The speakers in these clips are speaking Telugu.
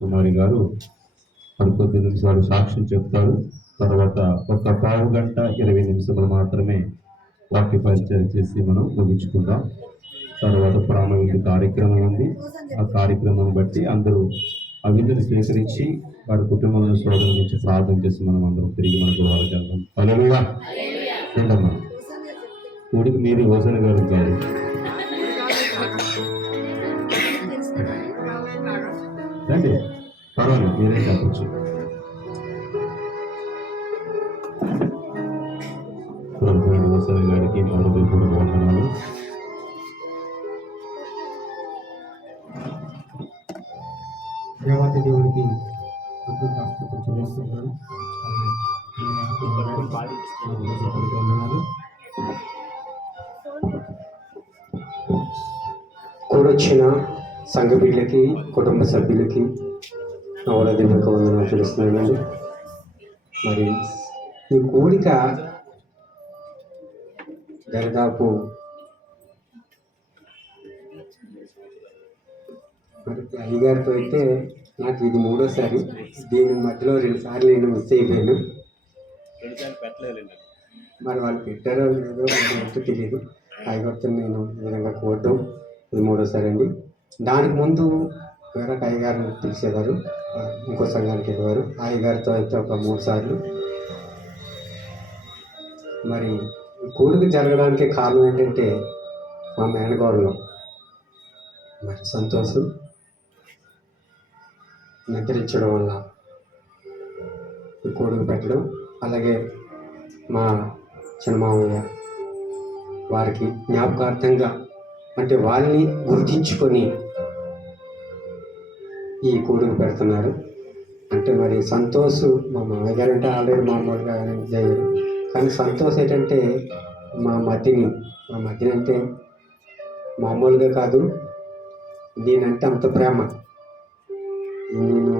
కుమారి గారు మరి కొద్ది నిమిషాలు సాక్ష్యం చెప్తారు. తర్వాత ఒక పావు గంట 20 నిమిషాలు మాత్రమే వాక్య పరిచయం చేసి మనం ముగించుకుందాం. తర్వాత ప్రాణవిందు కార్యక్రమం ఉంది. ఆ కార్యక్రమం బట్టి అందరూ ఆ విందుని స్వీకరించి వారి కుటుంబంలో శోధన నుంచి ప్రార్థన చేసి మనం అందరం తిరిగి మన గృహాలకు వెళ్దాం. హల్లెలూయా. ఏంటమ్మా ఊడికి మీరు హోసన గారు కాదు. రండి, పర్వాలేదు, మీరే చెప్పచ్చు. ప్రభుత్వ హోసన గారికి మరొక కూడా వందనాలు. దేవాతి దేవుడికి చెల్లిస్తున్నాను. కూడొచ్చిన సంఘ బిడ్డలకి, కుటుంబ సభ్యులకి నవరదేవిక వందనాలు తెలుస్తున్నానండి. మరి ఈ కూడిక దరిదాపు మరి అయ్యగారితో అయితే నాకు ఇది 3వసారి. దీని మధ్యలో 2 సార్లు నేను మిస్ అయిపోయాను. మరి వాళ్ళు పెట్టారో లేదో నాకు తెలియదు. అయ్యగారితో నేను ఈ విధంగా కూడడం ఇది 3వసారి అండి. దానికి ముందు వేరే అయ్యగారిని పిలిచేవారు, ఇంకో సంఘానికి వెళ్ళేవారు. అయ్యగారితో అయితే ఒక 3 సార్లు. మరి కూడిక జరగడానికి కారణం ఏంటంటే మా మేనగోడలో మరి సంతోషం నిద్రించడం వల్ల ఈ కూడిక పెట్టడం, అలాగే మా చిన్నమామయ్య వారికి జ్ఞాపకార్థంగా అంటే వాళ్ళని గుర్తించుకొని ఈ కూడిక పెడుతున్నారు. అంటే మరి సంతోష్ మా మామయ్య గారు అంటే ఆల్రెడీ మామూలుగా అయ్యారు, కానీ సంతోష్ ఏంటంటే మా మధ్యని అంటే మామూలుగా కాదు, నేనంటే అంత ప్రేమ. నేను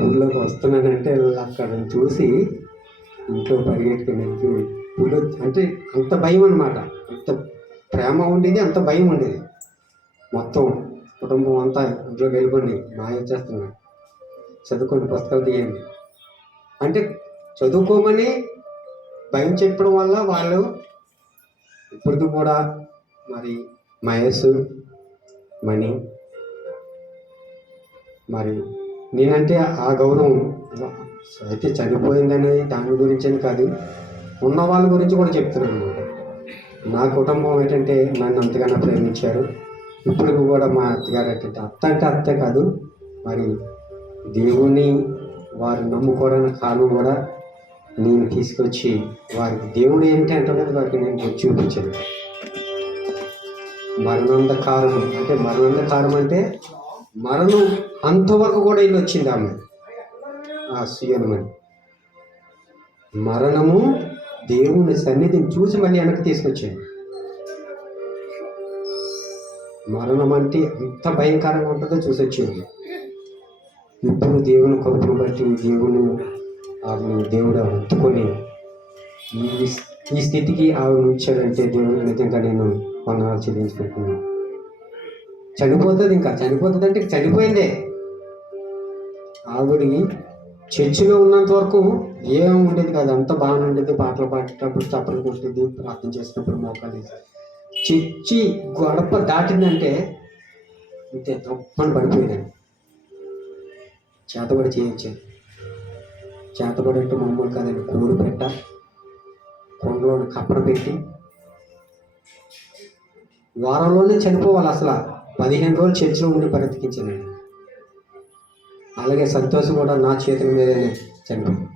ఊళ్ళోకి వస్తున్నానంటే అక్కడ చూసి ఇంట్లో పరిగెట్టుకుని ఊళ్ళో అంటే అంత భయం అన్నమాట. అంత ప్రేమ ఉండేది, అంత భయం ఉండేది. మొత్తం కుటుంబం అంతా ఇంట్లోకి వెళ్ళిపోండి, మాయ చేస్తున్నాడు, చదువుకోండి, పుస్తకాలు తీయండి అంటే చదువుకోమని భయం చెప్పడం వల్ల వాళ్ళు ఇప్పటికి కూడా మరి మహేష్, మణి మరి నేనంటే ఆ గౌరవం అయితే చనిపోయిందని దాని గురించి కాదు, ఉన్న వాళ్ళ గురించి కూడా చెప్తున్నాను అనమాట. నా కుటుంబం ఏంటంటే నన్ను అంతగానో ప్రేమించారు. ఇప్పుడు కూడా మా అత్తగారు ఏంటంటే అంటే అత్తే కాదు, మరి దేవుణ్ణి వారు నమ్ముకోవడానికి కారణం కూడా నేను తీసుకొచ్చి వారికి దేవుడు ఏంటి అంటే వారికి నేను చూపించాను. మరణాంధకారం అంటే మరణం అంతవరకు కూడా ఇల్లు వచ్చింది ఆమె ఆ సుయనమని. మరణము దేవుని సన్నిధిని చూసి మళ్ళీ వెనక్కి తీసుకొచ్చాను. మరణం అంటే ఎంత భయంకరంగా ఉంటుందో చూసి వచ్చింది. ఇప్పుడు దేవుని కృపను బట్టి దేవుడు ఒత్తుకొని ఈ స్థితికి ఆవిడ ఉంచాడంటే దేవుడు నిజంగా నేను వందనాలు చెల్లించుకుంటున్నాను. చనిపోతుంది అంటే చనిపోయిందే. ఆవిడ చర్చిలో ఉన్నంత వరకు ఏం ఉండేది కాదు, అంత బాగానే ఉండేది. పాటలు పాడేటప్పుడు చప్పలు కొట్టేది, ప్రార్థన చేసినప్పుడు మోకాలు. చర్చి గడప దాటిందంటే అంతే తప్పని పడిపోయిందండి. చేతబడి చేయించాను. చేతబడి అంటే మామూలు కాదండి, కూడు పెట్ట కొండలో కప్పన పెట్టి వారంలోనే చనిపోవాలి. అసలు 15 రోజులు చర్చిలో ఉండి బ్రతికించానండి. అలాగే సంతోషం కూడా నా చేతుల మీదనే చనిపోయింది.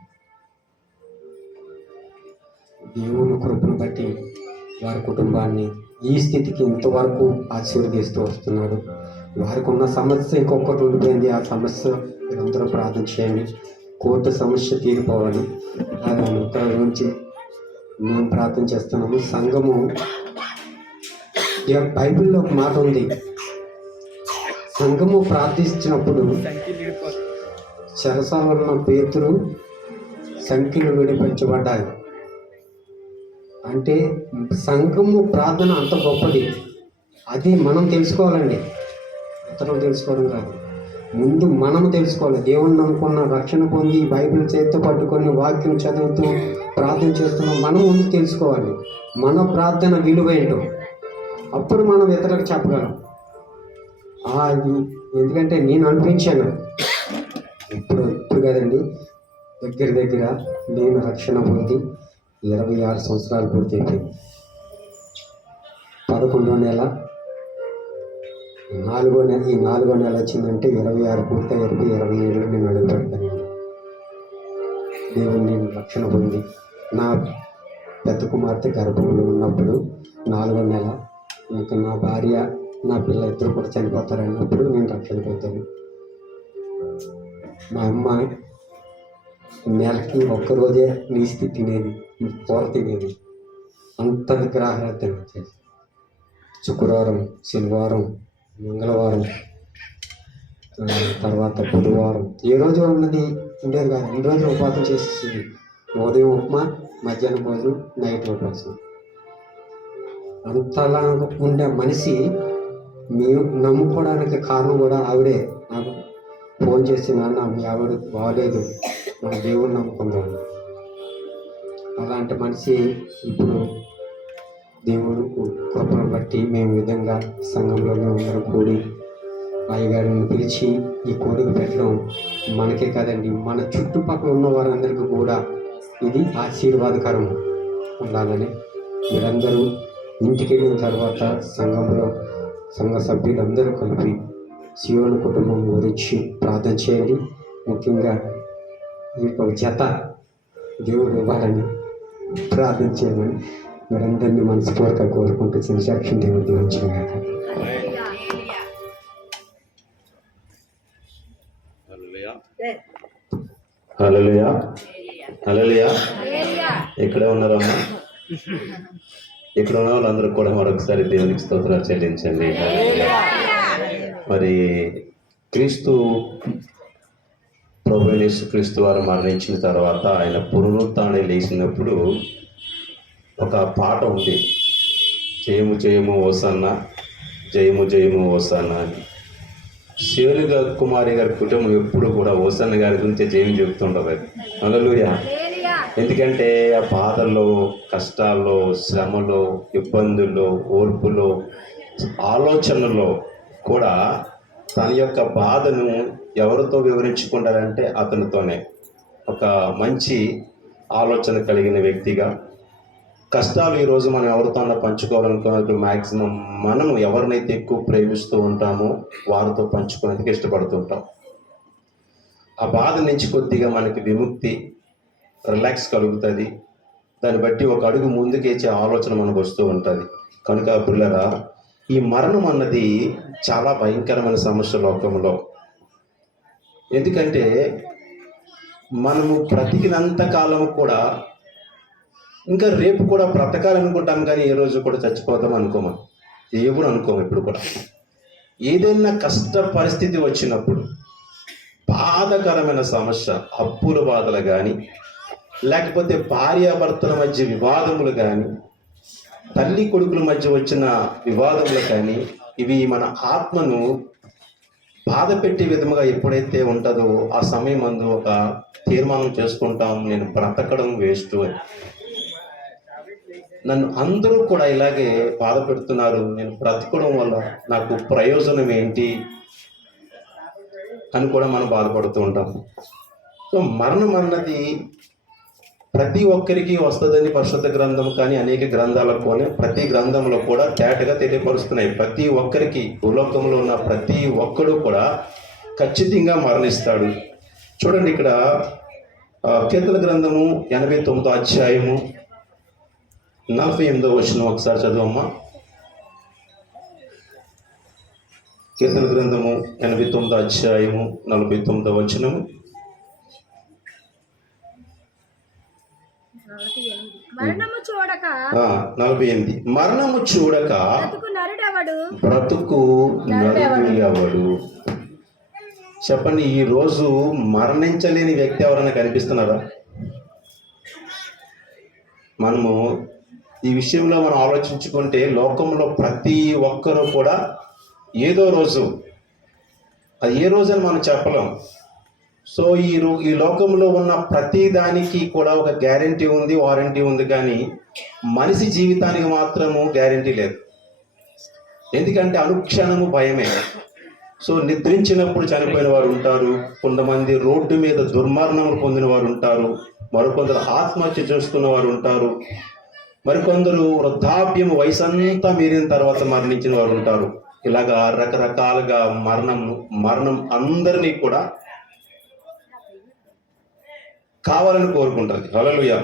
దేవుని కృపను బట్టి వారి కుటుంబాన్ని ఈ స్థితికి ఇంతవరకు ఆశీర్వదిస్తూ వస్తున్నాడు. వారికి ఉన్న సమస్య ఇంకొకటి ఉండిపోయింది. ఆ సమస్య మీరందరూ ప్రార్థన చేయండి. కోర్టు సమస్య తీరిపోవాలి. అది ఉత్తరాల నుంచి మేము ప్రార్థన చేస్తున్నాము. సంఘము బైబిల్లో ఒక మాట ఉంది, సంఘము ప్రార్థించినప్పుడు చెరసాలలో ఉన్న పేతురు సంఖ్యలు విడిపించబడ్డాయి. అంటే సంఘము ప్రార్థన అంత గొప్పది. అది మనం తెలుసుకోవాలండి, ఇతరులు తెలుసుకోవడం కాదు. ముందు మనము తెలుసుకోవాలి. దేవుణ్ణి నమ్ముకున్న, రక్షణ పొంది, బైబిల్ చేతితో పట్టుకొని వాక్యం చదువుతూ ప్రార్థన చేస్తున్నాం, మనం ముందు తెలుసుకోవాలి మన ప్రార్థన విలువ ఏంటో. అప్పుడు మనం ఇతరులకు చెప్పగలం. ఎందుకంటే నేను అనిపించాను, ఇప్పుడు కదండి, దగ్గర నేను రక్షణ పొంది 26 సంవత్సరాలు పూర్తి అయిపోయింది. 11వ నెల, ఈ నాలుగో నెల వచ్చిందంటే 26 పూర్తి అయ్యేది. 27లో నేను అడుగు పెడతానండి. దేవుని నేను రక్షణ పొంది నా పెద్ద కుమార్తె గర్భంలో ఉన్నప్పుడు 4వ నెల, ఇంకా నా భార్య నా పిల్ల ఇద్దరు కూడా చనిపోతారన్నప్పుడు నేను రక్షణ పొందాను. మా అమ్మ నెలకి ఒక్కరోజే నీస్తి తినేది, కూర తినేది, అంత విగ్రహారాధన చేసి శుక్రవారం, శనివారం, మంగళవారం, తర్వాత బుధవారం ఏ రోజు ఉన్నది ఉండేది కాదు. 2 రోజులు ఉపవాసం చేసేసింది. ఉదయం ఉప్మా, మధ్యాహ్నం భోజనం, నైట్ ఉపవాసం. అంతలా ఉండే మనిషి మేము నమ్ముకోవడానికి కారణం కూడా ఆవిడే. నాకు ఫోన్ చేసి, నాన్న మీ ఆవిడ బాగలేదు, మన దేవుడిని నమ్ముకుందాం. అలాంటి మనిషి ఇప్పుడు దేవుడు కృపను బట్టి మేము విధంగా సంఘంలో మేమందరం కూడి అయ్యగారిని పిలిచి ఈ కోరిక పెట్టడం మనకే కాదండి, మన చుట్టుపక్కల ఉన్న వారందరికీ కూడా ఇది ఆశీర్వాదకరం ఉండాలని మీరందరూ ఇంటికి వెళ్ళిన తర్వాత సంఘ సభ్యులందరూ కలిపి సియోను కుటుంబం గురించి ప్రార్థన చేయండి. ముఖ్యంగా ఈ జత దేవుడు ఇవ్వాలని ప్రార్థన చేయమని మీరందరినీ మనస్ఫూర్తిగా కోరుకుంటూ సాక్షి దేవుడు దీవించిన హల్లెలూయా, హల్లెలూయా. ఎక్కడ ఉన్నారమ్మా? ఇక్కడ ఉన్న వాళ్ళందరూ కూడా మరొకసారి దేవునికి స్తోత్రాలు చెల్లించండి. మరి ప్రభువైన యేసుక్రీస్తు వారు మరణించిన తర్వాత ఆయన పునరుత్థానం లేచినప్పుడు ఒక పాట ఉంది, జయము జయము హోసన్న, జయము జయము హోసన్న అని. శివుని కుమారి గారి కుటుంబం ఎప్పుడు కూడా హోసన్న గారి గురించి జయం చెబుతుండదు. హల్లెలూయా. ఎందుకంటే ఆ బాధల్లో, కష్టాల్లో, శ్రమలో, ఇబ్బందుల్లో, ఓర్పులో, ఆలోచనలో కూడా తన యొక్క బాధను ఎవరితో వివరించుకుంటారంటే అతనితోనే. ఒక మంచి ఆలోచన కలిగిన వ్యక్తిగా, కష్టాలు ఈరోజు మనం ఎవరితో పంచుకోవాలనుకున్నప్పుడు మ్యాక్సిమం మనము ఎవరినైతే ఎక్కువ ప్రేమిస్తూ ఉంటామో వారితో పంచుకునేందుకు ఇష్టపడుతుంటాం. ఆ బాధ నుంచి కొద్దిగా మనకి విముక్తి, రిలాక్స్ కలుగుతుంది. దాన్ని బట్టి ఒక అడుగు ముందుకేసే ఆలోచన మనకు వస్తూ ఉంటుంది. కనుక పిల్లరా, ఈ మరణం అన్నది చాలా భయంకరమైన సమస్య లోకంలో. ఎందుకంటే మనము బ్రతికినంత కాలము కూడా ఇంకా రేపు కూడా బ్రతకాలనుకుంటాం, కానీ ఏ రోజు కూడా చచ్చిపోతాం అనుకోము, ఎప్పుడు అనుకోము. ఇప్పుడు కూడా ఏదైనా కష్ట పరిస్థితి వచ్చినప్పుడు, బాధాకరమైన సమస్య, అప్పుల బాధలు కానీ, లేకపోతే భార్యాభర్తల మధ్య వివాదములు కానీ, తల్లి కొడుకుల మధ్య వచ్చిన వివాదములు కానీ, ఇవి మన ఆత్మను బాధ పెట్టే విధముగా ఎప్పుడైతే ఉంటుందో ఆ సమయం అందు ఒక తీర్మానం చేసుకుంటాం, నేను బ్రతకడం వేస్ట్ అని. నన్ను అందరూ కూడా ఇలాగే బాధ పెడుతున్నారు, నేను బ్రతకడం వల్ల నాకు ప్రయోజనం ఏంటి అని కూడా మనం బాధపడుతూ ఉంటాం. సో మరణం అన్నది ప్రతి ఒక్కరికి వస్తుందని పరిశుద్ధ గ్రంథం కానీ అనేక గ్రంథాలలోనే, ప్రతి గ్రంథంలో కూడా తేటగా తెలియపరుస్తున్నాయి. ప్రతి ఒక్కరికి, భూలోకంలో ఉన్న ప్రతి ఒక్కడు కూడా ఖచ్చితంగా మరణిస్తాడు. చూడండి, ఇక్కడ కీర్తన గ్రంథము 89వ అధ్యాయము 48వ వచనం ఒకసారి చదువమ్మా. కీర్తన గ్రంథము 89వ అధ్యాయము 49వ వచనము. 48. మరణము చూడక బ్రతుకు నరుడు ఎవడు? చెప్పండి, ఈ రోజు మరణించలేని వ్యక్తి ఎవరైనా కనిపిస్తున్నారా? మనము ఈ విషయంలో మనం ఆలోచించుకుంటే లోకంలో ప్రతి ఒక్కరూ కూడా ఏదో రోజు అది ఏ రోజని మనం చెప్పలేం. సో ఈ లోకంలో ఉన్న ప్రతి దానికి కూడా ఒక గ్యారంటీ ఉంది, వారంటీ ఉంది, కానీ మనిషి జీవితానికి మాత్రము గ్యారంటీ లేదు. ఎందుకంటే అనుక్షణము భయమే. సో నిద్రించినప్పుడు చనిపోయిన వారు ఉంటారు, కొంతమంది రోడ్డు మీద దుర్మరణములు పొందిన వారు ఉంటారు, మరికొందరు ఆత్మహత్య చేసుకున్న వారు ఉంటారు, మరికొందరు వృద్ధాప్యము వయసంతా మీరిన తర్వాత మరణించిన వారు ఉంటారు. ఇలాగా రకరకాలుగా మరణం అందరినీ కూడా కావాలని కోరుకుంటుంది. హల్లెలూయా.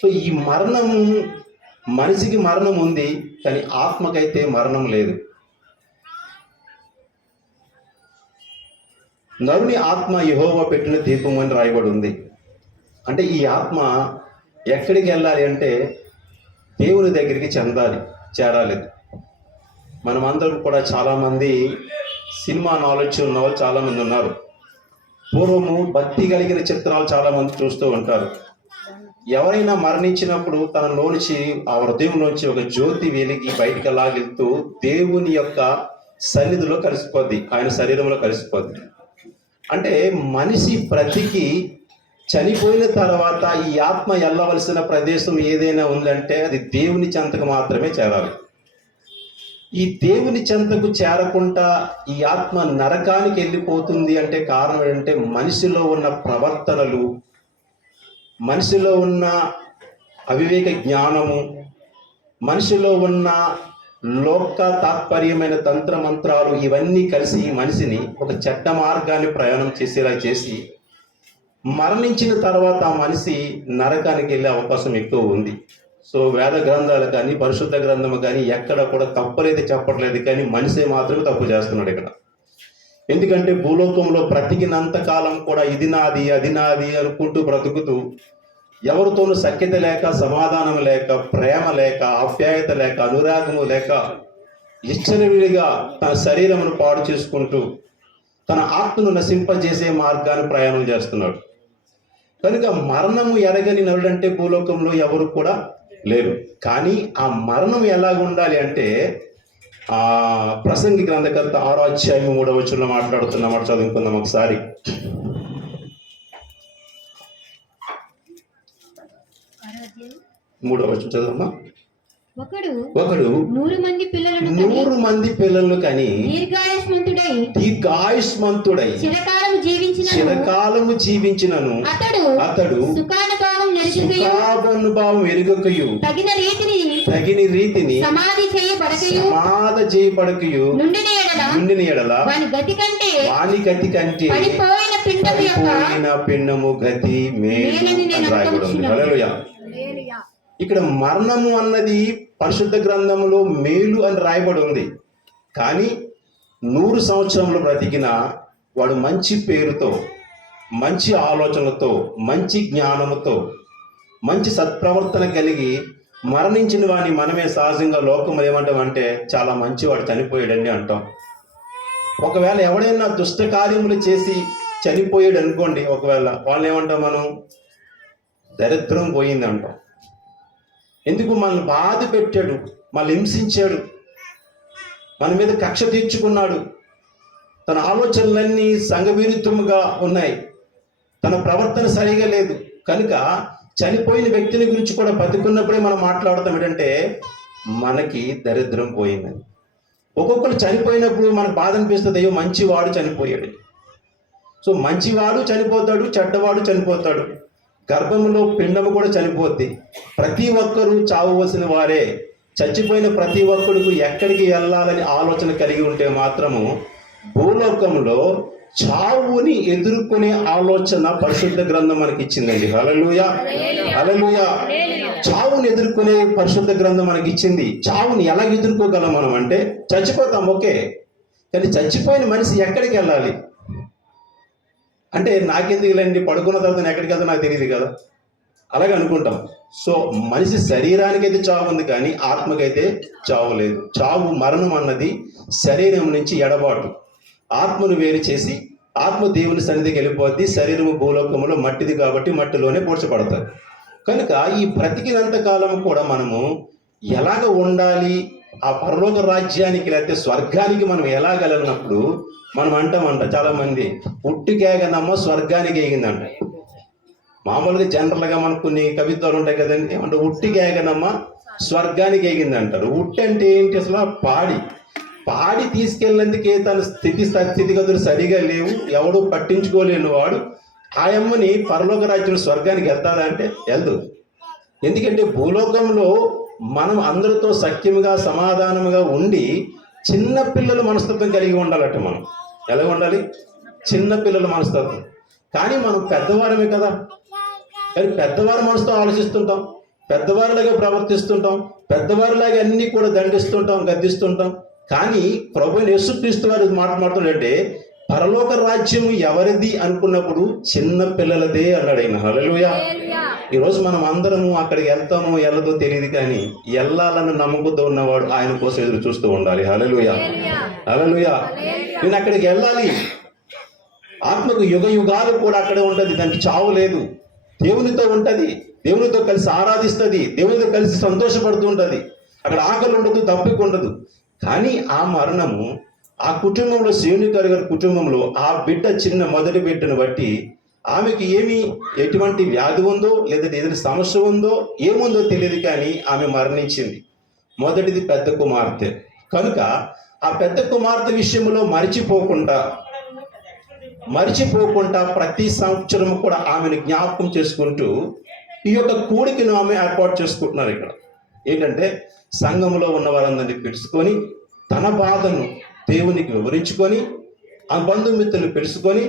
సో ఈ మనిషికి మరణం ఉంది, కానీ ఆత్మకైతే మరణం లేదు. నరుని ఆత్మ యెహోవా పెట్టిన దీపం అని రాయబడి ఉంది. అంటే ఈ ఆత్మ ఎక్కడికి వెళ్ళాలి అంటే దేవుని దగ్గరికి చేరాలి. మనమందరం కూడా చాలామంది సినిమా నాలెడ్జ్ ఉన్న వాళ్ళు చాలామంది ఉన్నారు. పూర్వము భక్తి కలిగిన చిత్రాలు చాలామంది చూస్తూ ఉంటారు. ఎవరైనా మరణించినప్పుడు తనలోంచి ఆ హృదయంలోంచి ఒక జ్యోతి వెలిగి బయటికి లాగెళ్తూ దేవుని యొక్క సన్నిధిలో కలిసిపోద్ది, ఆయన శరీరంలో కలిసిపోద్ది. అంటే మనిషి బ్రతికి చనిపోయిన తర్వాత ఈ ఆత్మ వెళ్ళవలసిన ప్రదేశం ఏదైనా ఉందంటే అది దేవుని చెంతకు మాత్రమే చేరాలి. ఈ దేవుని చెంతకు చేరకుండా ఈ ఆత్మ నరకానికి వెళ్ళిపోతుంది అంటే కారణం ఏంటంటే మనిషిలో ఉన్న ప్రవర్తనలు, మనిషిలో ఉన్న అవివేక జ్ఞానము, మనిషిలో ఉన్న లోక తాత్పర్యమైన తంత్రమంత్రాలు ఇవన్నీ కలిసి మనిషిని ఒక చెడ్డ మార్గాన్ని ప్రయాణం చేసేలా చేసి మరణించిన తర్వాత ఆ మనిషి నరకానికి వెళ్ళే అవకాశం ఎక్కువ ఉంది. సో వేద గ్రంథాలు కానీ పరిశుద్ధ గ్రంథము కానీ ఎక్కడ కూడా తప్పలేదు చెప్పట్లేదు, కానీ మనిషి మాత్రమే తప్పు చేస్తున్నాడు ఇక్కడ. ఎందుకంటే భూలోకంలో బ్రతికినంత కాలం కూడా ఇది నాది అది నాది అనుకుంటూ బ్రతుకుతూ ఎవరితోనూ సఖ్యత లేక, సమాధానం లేక, ప్రేమ లేక, ఆప్యాయత లేక, అనురాగము లేక ఇష్టనివిడిగా తన శరీరమును పాడు చేసుకుంటూ తన ఆత్మను నశింపజేసే మార్గాన్ని ప్రయాణం చేస్తున్నాడు. కనుక మరణము ఎరగని నరుడంటే భూలోకంలో ఎవరు కూడా లేరు. కానీ ఆ మరణం ఎలాగ ఉండాలి అంటే ప్రసంగి గ్రంథకర్త 6వ అధ్యాయం 3వ వచనంలో మాట్లాడుతున్నమాట. చదువుకుందాం ఒకసారి. 3వ వచనం చదవమ్మా. ఒకడు 100 మంది పిల్లలను కని దీర్ఘాయుష్మంతుడై చిరకాలము జీవించినను అతడు సుఖానుభవం ఎరుగకయు తగిన రీతిని సమాధి చేయబడకయు నుండిన ఎడల వాని గతి కంటే పడిపోయిన పిండము గతి మేలు అని రాయబడి ఉంది. హల్లెలూయా. ఇక్కడ మరణము అన్నది పరిశుద్ధ గ్రంథంలో మేలు అని రాయబడి ఉంది. కానీ 100 సంవత్సరములు బ్రతికిన వాడు మంచి పేరుతో, మంచి ఆలోచనలతో, మంచి జ్ఞానముతో, మంచి సత్ప్రవర్తన కలిగి మరణించిన వాడిని మనమే సహజంగా లోకం ఏమంటామంటే చాలా మంచివాడు చనిపోయాడండి అంటాం. ఒకవేళ ఎవడైనా దుష్ట కార్యములు చేసి చనిపోయాడు అనుకోండి, ఒకవేళ వాళ్ళని ఏమంటాం మనం? దరిద్రం పోయింది అంటాం. ఎందుకు? మనల్ని బాధ పెట్టాడు, మనల్ని హింసించాడు, మన మీద కక్ష తీర్చుకున్నాడు, తన ఆలోచనలన్నీ సంఘవిరుద్ధముగా ఉన్నాయి, తన ప్రవర్తన సరిగా లేదు. కనుక చనిపోయిన వ్యక్తిని గురించి కూడా బతుకున్నప్పుడే మనం మాట్లాడతాం ఏంటంటే మనకి దరిద్రం పోయిందని. ఒక్కొక్కరు చనిపోయినప్పుడు మనకు బాధ అనిపిస్తుంది, అయ్యో మంచివాడు చనిపోయాడు. సో మంచివాడు చనిపోతాడు, చెడ్డవాడు చనిపోతాడు, గర్భంలో పిండము కూడా చనిపోద్ది. ప్రతి ఒక్కరూ చావవలసిన వారే. చచ్చిపోయిన ప్రతి ఒక్కడికి ఎక్కడికి వెళ్ళాలని ఆలోచన కలిగి ఉంటే మాత్రము భూలోకంలో చావుని ఎదుర్కొనే ఆలోచన పరిశుద్ధ గ్రంథం మనకి ఇచ్చిందండి. హల్లెలూయా, హల్లెలూయా. చావుని ఎదుర్కొనే పరిశుద్ధ గ్రంథం మనకి ఇచ్చింది. చావుని ఎలా ఎదుర్కోగలం మనం అంటే చచ్చిపోతాం, ఓకే, కానీ చచ్చిపోయిన మనిషి ఎక్కడికి వెళ్ళాలి అంటే నాకెందుకు లేండి, పడుకున్న తర్వాత ఎక్కడికి వెళ్తా నాకు తెలియదు కదా, అలాగే అనుకుంటాం. సో మనిషి శరీరానికైతే చావు ఉంది, కానీ ఆత్మకైతే చావు లేదు. చావు, మరణం అన్నది శరీరం నుంచి ఎడబాటు. ఆత్మను వేరు చేసి ఆత్మ దేవుని సన్నిధికి వెళ్ళిపోద్ది. శరీరము భూలోకములో మట్టిది కాబట్టి మట్టిలోనే పూడ్చబడతారు. కనుక ఈ బ్రతికినంత కాలం కూడా మనము ఎలాగ ఉండాలి, ఆ పరలోక రాజ్యానికి లేకపోతే స్వర్గానికి మనం ఎలాగలిగినప్పుడు మనం అంటామంట చాలా మంది ఉట్టికేగనమ్మ స్వర్గానికి ఎగిందంట. మామూలుగా జనరల్గా మనకు కొన్ని కవిత్వాలు ఉంటాయి కదండి, ఏమంటే ఉట్టికేగనమ్మ స్వర్గానికి ఎగింది అంటారు. ఉట్టి అంటే ఏంటి అసలు? పాడి తీసుకెళ్ళినందుకే తన స్థితిగతులు సరిగా లేవు, ఎవడు పట్టించుకోలేని వాడు ఆయమ్మని పరలోక రాజ్యం స్వర్గానికి వెళ్తాదా అంటే వెళ్దు. ఎందుకంటే భూలోకంలో మనం అందరితో సఖ్యముగా సమాధానముగా ఉండి చిన్న పిల్లల మనస్తత్వం కలిగి ఉండాలట. మనం ఎలా ఉండాలి? చిన్న పిల్లల మనస్తత్వం. కానీ మనం పెద్దవారమే కదా, కానీ పెద్దవారి మనసుతో ఆలోచిస్తుంటాం, పెద్దవారిలాగా ప్రవర్తిస్తుంటాం, పెద్దవారిలాగా అన్ని కూడా దండిస్తుంటాం, గద్దిస్తుంటాం. కానీ ప్రభువైన యేసుక్రీస్తు వారు మాట్లాడుతుంటే పరలోక రాజ్యం ఎవరిది అనుకున్నప్పుడు చిన్న పిల్లలదే అన్నాడు ఆయన. హల్లెలూయా. ఈరోజు మనం అందరము అక్కడికి వెళ్తామో వెళ్ళదో తెలియదు, కానీ వెళ్ళాలని నమ్మకంతో ఉన్నవాడు ఆయన కోసం ఎదురు చూస్తూ ఉండాలి. హల్లెలూయా, హల్లెలూయా. నేను అక్కడికి వెళ్ళాలి. ఆత్మకు యుగ యుగాలు కూడా అక్కడే ఉంటుంది, దానికి చావు లేదు. దేవునితో ఉంటుంది, దేవునితో కలిసి ఆరాధిస్తుంది, దేవునితో కలిసి సంతోషపడుతూ ఉంటుంది. అక్కడ ఆకలి ఉండదు, దప్పిక ఉండదు. కానీ ఆ మరణము ఆ కుటుంబంలో, శ్రేణుగారి గారి కుటుంబంలో ఆ బిడ్డ చిన్న మొదటి బిడ్డను బట్టి ఆమెకి ఎటువంటి వ్యాధి ఉందో లేదంటే ఏదైనా సమస్య ఉందో ఏముందో తెలియదు, కానీ ఆమె మరణించింది. మొదటిది పెద్ద కుమార్తె కనుక ఆ పెద్ద కుమార్తె విషయంలో మరిచిపోకుండా ప్రతి సంవత్సరం కూడా ఆమెను జ్ఞాపకం చేసుకుంటూ ఈ యొక్క కూడికను ఆమె ఏర్పాటు చేసుకుంటున్నారు. ఇక్కడ ఏంటంటే సంఘంలో ఉన్న వారందరినీ పిలుచుకొని తన బాధను దేవునికి వివరించుకొని ఆ బంధుమిత్రులు పిలుచుకొని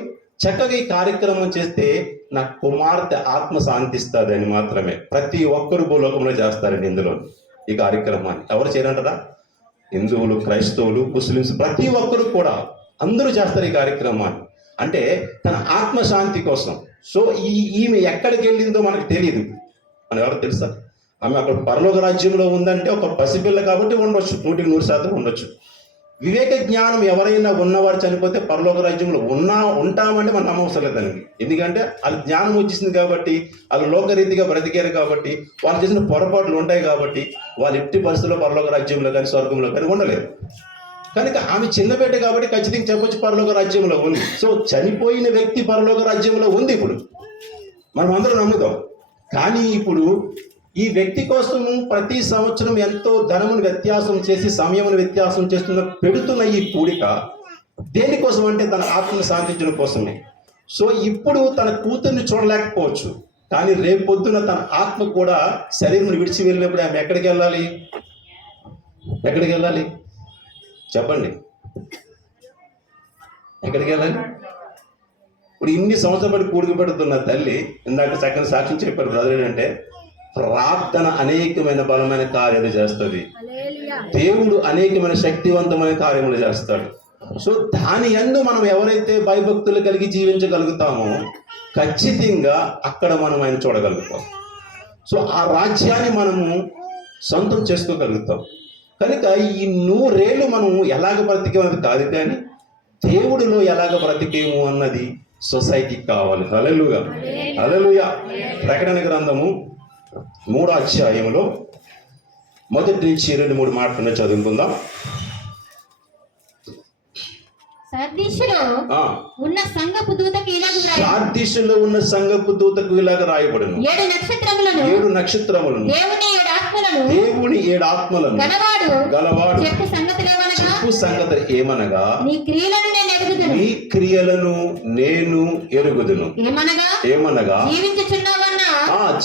చక్కగా ఈ కార్యక్రమం చేస్తే నా కుమార్తె ఆత్మ శాంతిస్తుందని మాత్రమే ప్రతి ఒక్కరు భూలోకంలో చేస్తారండి. ఇందులో ఈ కార్యక్రమాన్ని ఎవరు చేయరంటారా? హిందువులు, క్రైస్తవులు, ముస్లిమ్స్ ప్రతి ఒక్కరు కూడా అందరూ చేస్తారు ఈ కార్యక్రమాన్ని. అంటే తన ఆత్మశాంతి కోసం. సో ఈమె ఎక్కడికి వెళ్ళిందో మనకు తెలియదు. మనం ఎవరు తెలుసా? ఆమె అక్కడ పరలోక రాజ్యంలో ఉందంటే ఒక పసిపిల్ల కాబట్టి ఉండొచ్చు, 100% ఉండొచ్చు. వివేక జ్ఞానం ఎవరైనా ఉన్నవారు చనిపోతే పరలోక రాజ్యంలో ఉంటామంటే మనం నమ్మవసరం లేదానికి. ఎందుకంటే అది జ్ఞానం వచ్చేసింది కాబట్టి, వాళ్ళు లోకరీతిగా బ్రతికారు కాబట్టి, వాళ్ళు చేసిన పొరపాట్లు ఉంటాయి కాబట్టి వాళ్ళు ఎట్టి పరిస్థితుల్లో పరలోక రాజ్యంలో కానీ స్వర్గంలో కానీ ఉండలేదు. కనుక ఆమె చిన్న బిడ్డ కాబట్టి ఖచ్చితంగా చెప్పొచ్చు పరలోక రాజ్యంలో ఉంది. సో చనిపోయిన వ్యక్తి పరలోక రాజ్యంలో ఉంది. ఇప్పుడు మనం అందరం నమ్ముతాం. కానీ ఇప్పుడు ఈ వ్యక్తి కోసము ప్రతి సంవత్సరం ఎంతో ధనమును వ్యత్యాసం చేసి సమయమును వ్యత్యాసం పెడుతున్న ఈ కూడిక దేనికోసం అంటే తన ఆత్మను శాంతించడం కోసమే. సో ఇప్పుడు తన కూతుర్ని చూడలేకపోవచ్చు, కానీ రేపొద్దున తన ఆత్మ కూడా శరీరం విడిచి వెళ్ళినప్పుడు ఆమె ఎక్కడికి వెళ్ళాలి? చెప్పండి, ఎక్కడికి వెళ్ళాలి? ఇప్పుడు ఇన్ని సంవత్సరాలు బట్టి కూడికి పెడుతున్న తల్లి, ఇందాక చక్కని సాక్ష్యం చెప్పారు బ్రదర్, ఏంటంటే ప్రార్థన అనేకమైన బలమైన కార్యాలు చేస్తుంది, దేవుడు అనేకమైన శక్తివంతమైన కార్యములు చేస్తాడు. సో దాని యందు మనం ఎవరైతే భయభక్తులు కలిగి జీవించగలుగుతామో ఖచ్చితంగా అక్కడ మనం ఆయన చూడగలుగుతాం. సో ఆ రాజ్యాన్ని మనము సొంతం చేసుకోగలుగుతాం. కనుక ఈ 100 ఏళ్ళు మనం ఎలాగ బ్రతికేమన్నది కాదు, కానీ దేవుడిలో ఎలాగ బ్రతికేము అన్నది సొసైటీకి కావాలి. హల్లెలూయా, హల్లెలూయా. ప్రకటన గ్రంథము 3వ అధ్యాయంలో 1 నుంచి 2-3 మాటలు చదువుకుందాం. సార్దీసులో ఉన్న సంఘపు దూతకు ఇలాగ రాయబడును. 7 నక్షత్రములను దేవుని 7 ఆత్మలను గలవాడు చెప్పు సంగతి ఏమనగా నీ క్రియలను నేను ఎరుగుదును. ఏమనగా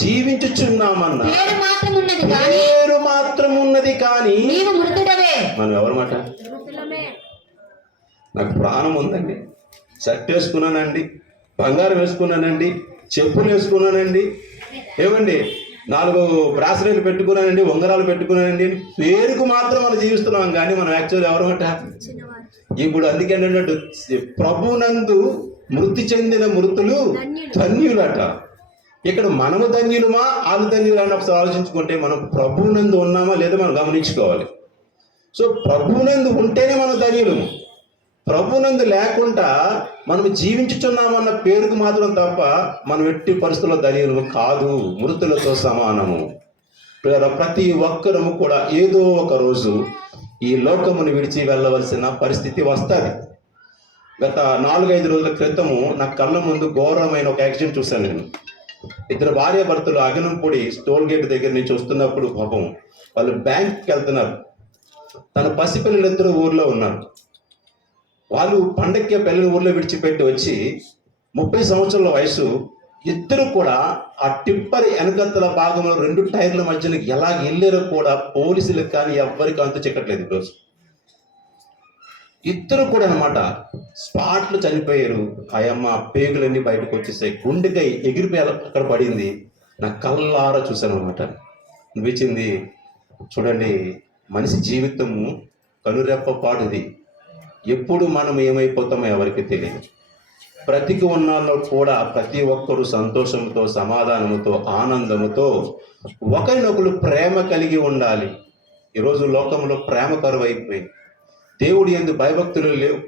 జీవించుచున్నామన్నా పేరు మాత్రం ఉన్నది కానీ మనం ఎవరు మాట? నాకు ప్రాణం ఉందండి, షర్ట్ వేసుకున్నానండి, బంగారం వేసుకున్నానండి, చెప్పులు వేసుకున్నానండి, ఏమండి 4 బ్రాస్లెట్లు పెట్టుకున్నానండి, ఉంగరాలు పెట్టుకున్నానండి, పేరుకు మాత్రం మనం జీవిస్తున్నాం. కానీ మనం యాక్చువల్ ఎవరమాట? ఇప్పుడు అందుకే ఏంటంటే ప్రభునందు మృతి చెందిన మృతులు ధన్యులట. ఇక్కడ మనము ధన్యులమా వాళ్ళు ధన్యులు అని ఒకసారి ఆలోచించుకుంటే మనం ప్రభునందు ఉన్నామా లేదా మనం గమనించుకోవాలి. సో ప్రభునందు ఉంటేనే మనం ధన్యులము. ప్రభునందు లేకుండా మనం జీవించుచున్నామన్న పేరుకు మాత్రం తప్ప మనం ఎట్టి పరిస్థితుల్లో ధన్యులము కాదు, మృతులతో సమానము. ప్రతి ఒక్కరము కూడా ఏదో ఒక రోజు ఈ లోకమును విడిచి వెళ్ళవలసిన పరిస్థితి వస్తుంది. గత 4-5 రోజుల క్రితము నా కళ్ళ ముందు ఘోరమైన ఒక యాక్సిడెంట్ చూశాను నేను. 2 భార్యాభర్తలు అగనంపూడి టోల్ గేట్ దగ్గర నుంచి వస్తున్నప్పుడు పాపం వాళ్ళు బ్యాంక్కి వెళ్తున్నారు. తన పసిపిల్లలు 2 ఊర్లో ఉన్నారు. వాళ్ళు పండక్కి పిల్లలు ఊర్లో విడిచిపెట్టి వచ్చి 30 సంవత్సరాల వయసు, 2 కూడా ఆ టిప్పర్ వెనకత్తల భాగంలో 2 టైర్ల మధ్యన ఎలా వెళ్ళారో కూడా పోలీసులకు కానీ ఎవ్వరికి అంతు చిక్కట్లేదు ఈరోజు. 2 కూడా అనమాట స్పాట్లు చనిపోయారు. ఆయమ్మ పేగులన్నీ బయటకు వచ్చేసాయి, గుండెకాయ ఎగిరిపోయి అక్కడ పడింది. నా కళ్ళారా చూశాను అనమాట. అనిపించింది, చూడండి మనిషి జీవితము కనురెప్ప పాడుది. ఎప్పుడు మనం ఏమైపోతామో ఎవరికి తెలియదు. బ్రతికి ఉన్నాళ్ళలో కూడా ప్రతి ఒక్కరూ సంతోషంతో, సమాధానంతో, ఆనందముతో ఒకరినొకరు ప్రేమ కలిగి ఉండాలి. ఈరోజు లోకంలో ప్రేమ కరువు అయిపోయింది. దేవుడి యందు భయభక్తులు లేవు.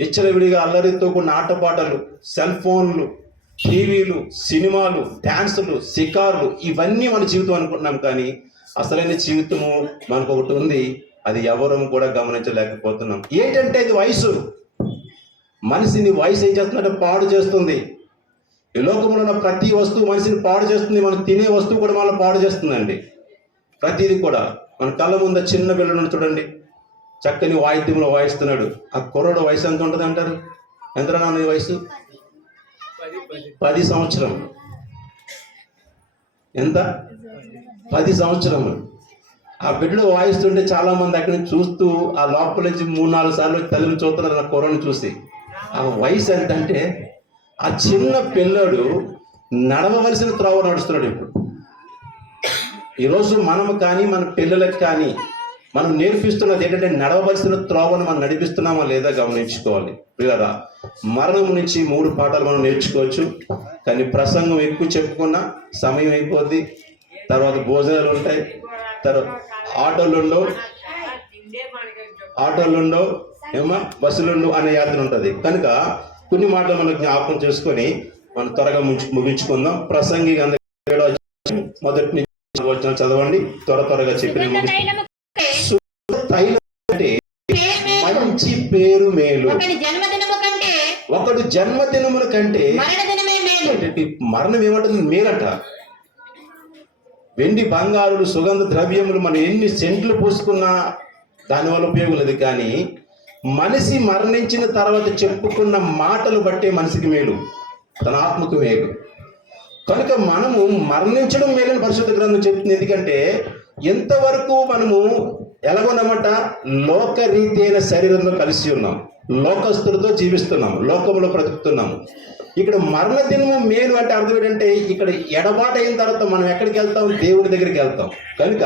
విచ్చలవిడిగా అల్లరితో కూడిన ఆటపాటలు, సెల్ ఫోన్లు, టీవీలు, సినిమాలు, డ్యాన్సులు, షికార్లు, ఇవన్నీ మన జీవితం అనుకుంటున్నాం. కానీ అసలైన జీవితము మనకు ఒకటి ఉంది, అది ఎవరూ కూడా గమనించలేకపోతున్నాం. ఏంటంటే ఇది వయసు. మనిషిని వయసు ఏం చేస్తుందంటే పాడు చేస్తుంది. ఈ లోకంలో ఉన్న ప్రతి వస్తువు మనిషిని పాడు చేస్తుంది. మనం తినే వస్తువు కూడా మనల్ని పాడు చేస్తుందండి. ప్రతిదీ కూడా మన కళ్ళ ముందు చిన్న పిల్లలను చూడండి, చక్కని వాయిద్యంలో వాయిస్తున్నాడు. ఆ కుర్రోడు వయసు ఎంత ఉంటుంది అంటారు? ఎంత నాన్న వయసు? 10 సంవత్సరం. ఎంత? 10 సంవత్సరములు. ఆ బిడ్డలో వాయిస్తుంటే చాలా మంది అక్కడి నుంచి చూస్తూ ఆ లోపల నుంచి 3-4 సార్లు తల్లిని చూస్తున్నారు నా కుర్రను చూసి. ఆ వయసు ఎంతంటే ఆ చిన్న పిల్లడు నడవవలసిన త్రోవ నడుస్తున్నాడు. ఇప్పుడు ఈరోజు మనము కానీ మన పిల్లలకు కానీ మనం నేర్పిస్తున్నది ఏంటంటే నడవవలసిన త్రోవను మనం నడిపిస్తున్నామా లేదా గమనించుకోవాలి. లేదా మరణం నుంచి 3 పాఠాలు మనం నేర్చుకోవచ్చు. కానీ ప్రసంగం ఎక్కువ చెప్పుకున్నా సమయం అయిపోద్ది. తర్వాత భోజనాలు ఉంటాయి, తర్వాత ఆటోలుండో ఏమో బస్సులుండు అనే యాత్ర ఉంటుంది. కనుక కొన్ని మాటలు మనం జ్ఞాపకం చేసుకొని మనం త్వరగా ముగించుకుందాం. ప్రసంగి మొదటి నుంచి వచ్చిన చదవండి, త్వరగా చెప్పిన తైలం అంటే మంచి పేరు మేలు. ఒకడు జన్మదినముల కంటే మరణం ఏమంటుంది? మేలట. వెండి బంగారులు సుగంధ ద్రవ్యములు మనం ఎన్ని సెంట్లు పూసుకున్నా దానివల్ల ఉపయోగం లేదు. కానీ మనిషి మరణించిన తర్వాత చెప్పుకున్న మాటలు బట్టే మనిషికి మేలు, తన ఆత్మకు మేలు. కనుక మనము మరణించడం మేలని పరిశుద్ధ గ్రంథం చెప్తుంది. ఎందుకంటే ఎంతవరకు మనము ఎలాగోనమాట లోకరీతి అయిన శరీరంలో కలిసి ఉన్నాం, లోకస్తులతో జీవిస్తున్నాం, లోకంలో బ్రతుకుతున్నాము. ఇక్కడ మరణ దినము మేలు అంటే అర్థం ఏంటంటే ఇక్కడ ఎడబాటు అయిన తర్వాత మనం ఎక్కడికి వెళ్తాం? దేవుడి దగ్గరికి వెళ్తాం. కనుక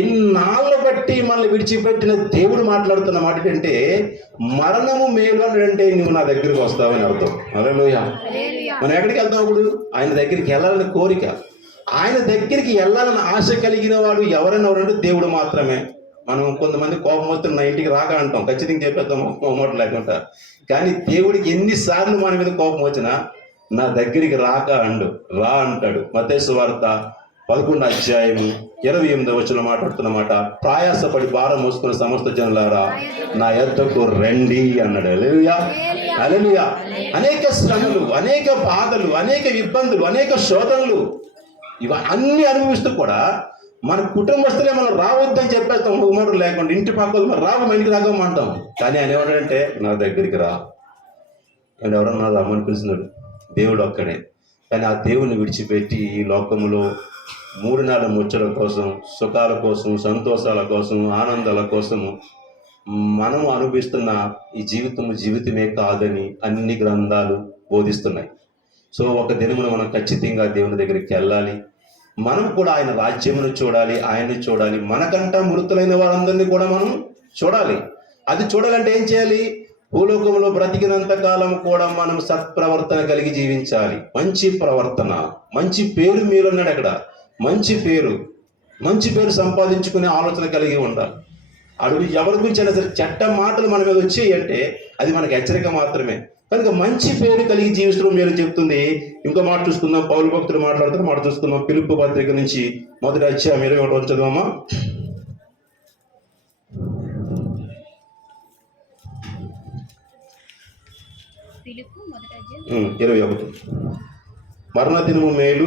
ఎన్నాళ్ళు బట్టి మనల్ని విడిచిపెట్టిన దేవుడు మాట్లాడుతున్న మాట ఏంటంటే మరణము మేలు అని అంటే నువ్వు నా దగ్గరికి వస్తావని అర్థం. హల్లెలూయా. మనం ఎక్కడికి వెళ్తాం? అప్పుడు ఆయన దగ్గరికి వెళ్ళాలని కోరిక, ఆయన దగ్గరికి వెళ్ళాలని ఆశ కలిగిన వాడు ఎవరంటే దేవుడు మాత్రమే. మనం కొంతమంది కోపం వస్తే నా ఇంటికి రాక అంటాం, ఖచ్చితంగా చెప్పేద్దాం మాట లేకుండా. కానీ దేవుడికి ఎన్నిసార్లు మన మీద కోపం వచ్చినా నా దగ్గరికి రాక రా అంటాడు. మత్తయి సువార్త 11వ అధ్యాయము 28వ వచనంలో మాట్లాడుతున్నమాట, ప్రయాసపడి భారం మోసుకున్న సమస్త జనులారా నా యొద్దకు రండి అన్నాడు. హల్లెలూయా, హల్లెలూయా. అనేక శ్రమలు, అనేక బాధలు, అనేక ఇబ్బందులు, అనేక శోధనలు ఇవన్నీ అనుభవిస్తూ కూడా మన కుటుంబస్తులే మనం రావద్దని చెప్పేస్తాం. ఉమ్మడు లేకుండా ఇంటి పక్కలు మరి రావు, మా ఇంటికి రాగమంటాం. కానీ ఆయన ఏమంటాడంటే నా దగ్గరికి రా అని. ఎవరన్నా రమ్మని పిలిచినాడు, దేవుడు ఒక్కడే. కానీ ఆ దేవుని విడిచిపెట్టి ఈ లోకములో 3 నెలల ముచ్చల కోసం, సుఖాల కోసం, సంతోషాల కోసం, ఆనందాల కోసము మనం అనుభవిస్తున్న ఈ జీవితమే కాదని అన్ని గ్రంథాలు బోధిస్తున్నాయి. సో ఒక దినమున మనం ఖచ్చితంగా దేవుని దగ్గరికి వెళ్ళాలి. మనం కూడా ఆయన రాజ్యమును చూడాలి, ఆయన్ని చూడాలి. మనకంట మృతులైన వారందరినీ కూడా మనం చూడాలి. అది చూడాలంటే ఏం చేయాలి? భూలోకంలో బ్రతికినంత కాలం కూడా మనం సత్ప్రవర్తన కలిగి జీవించాలి. మంచి ప్రవర్తన, మంచి పేరు మీరు అన్నాడు అక్కడ. మంచి పేరు సంపాదించుకునే ఆలోచన కలిగి ఉండాలి. అడుగు ఎవరి గురించి అయినా సరే చెడ్డ మాటలు మన మీద వచ్చాయి అంటే అది మనకు హెచ్చరిక మాత్రమే. కనుక మంచి పేరు కలిగి జీవిస్తున్నాం మీరు చెప్తుంది. ఇంకో మాట చూసుకుందాం, పౌలు భక్తులు మాట్లాడుతున్న మాట చూసుకుందాం. ఫిలిప్పీ పత్రిక నుంచి మొదటి అధ్యాయం 21 చదువమ్మా. ఫిలిప్పు మొదటి అధ్యాయం 21. మరణ దినము మేలు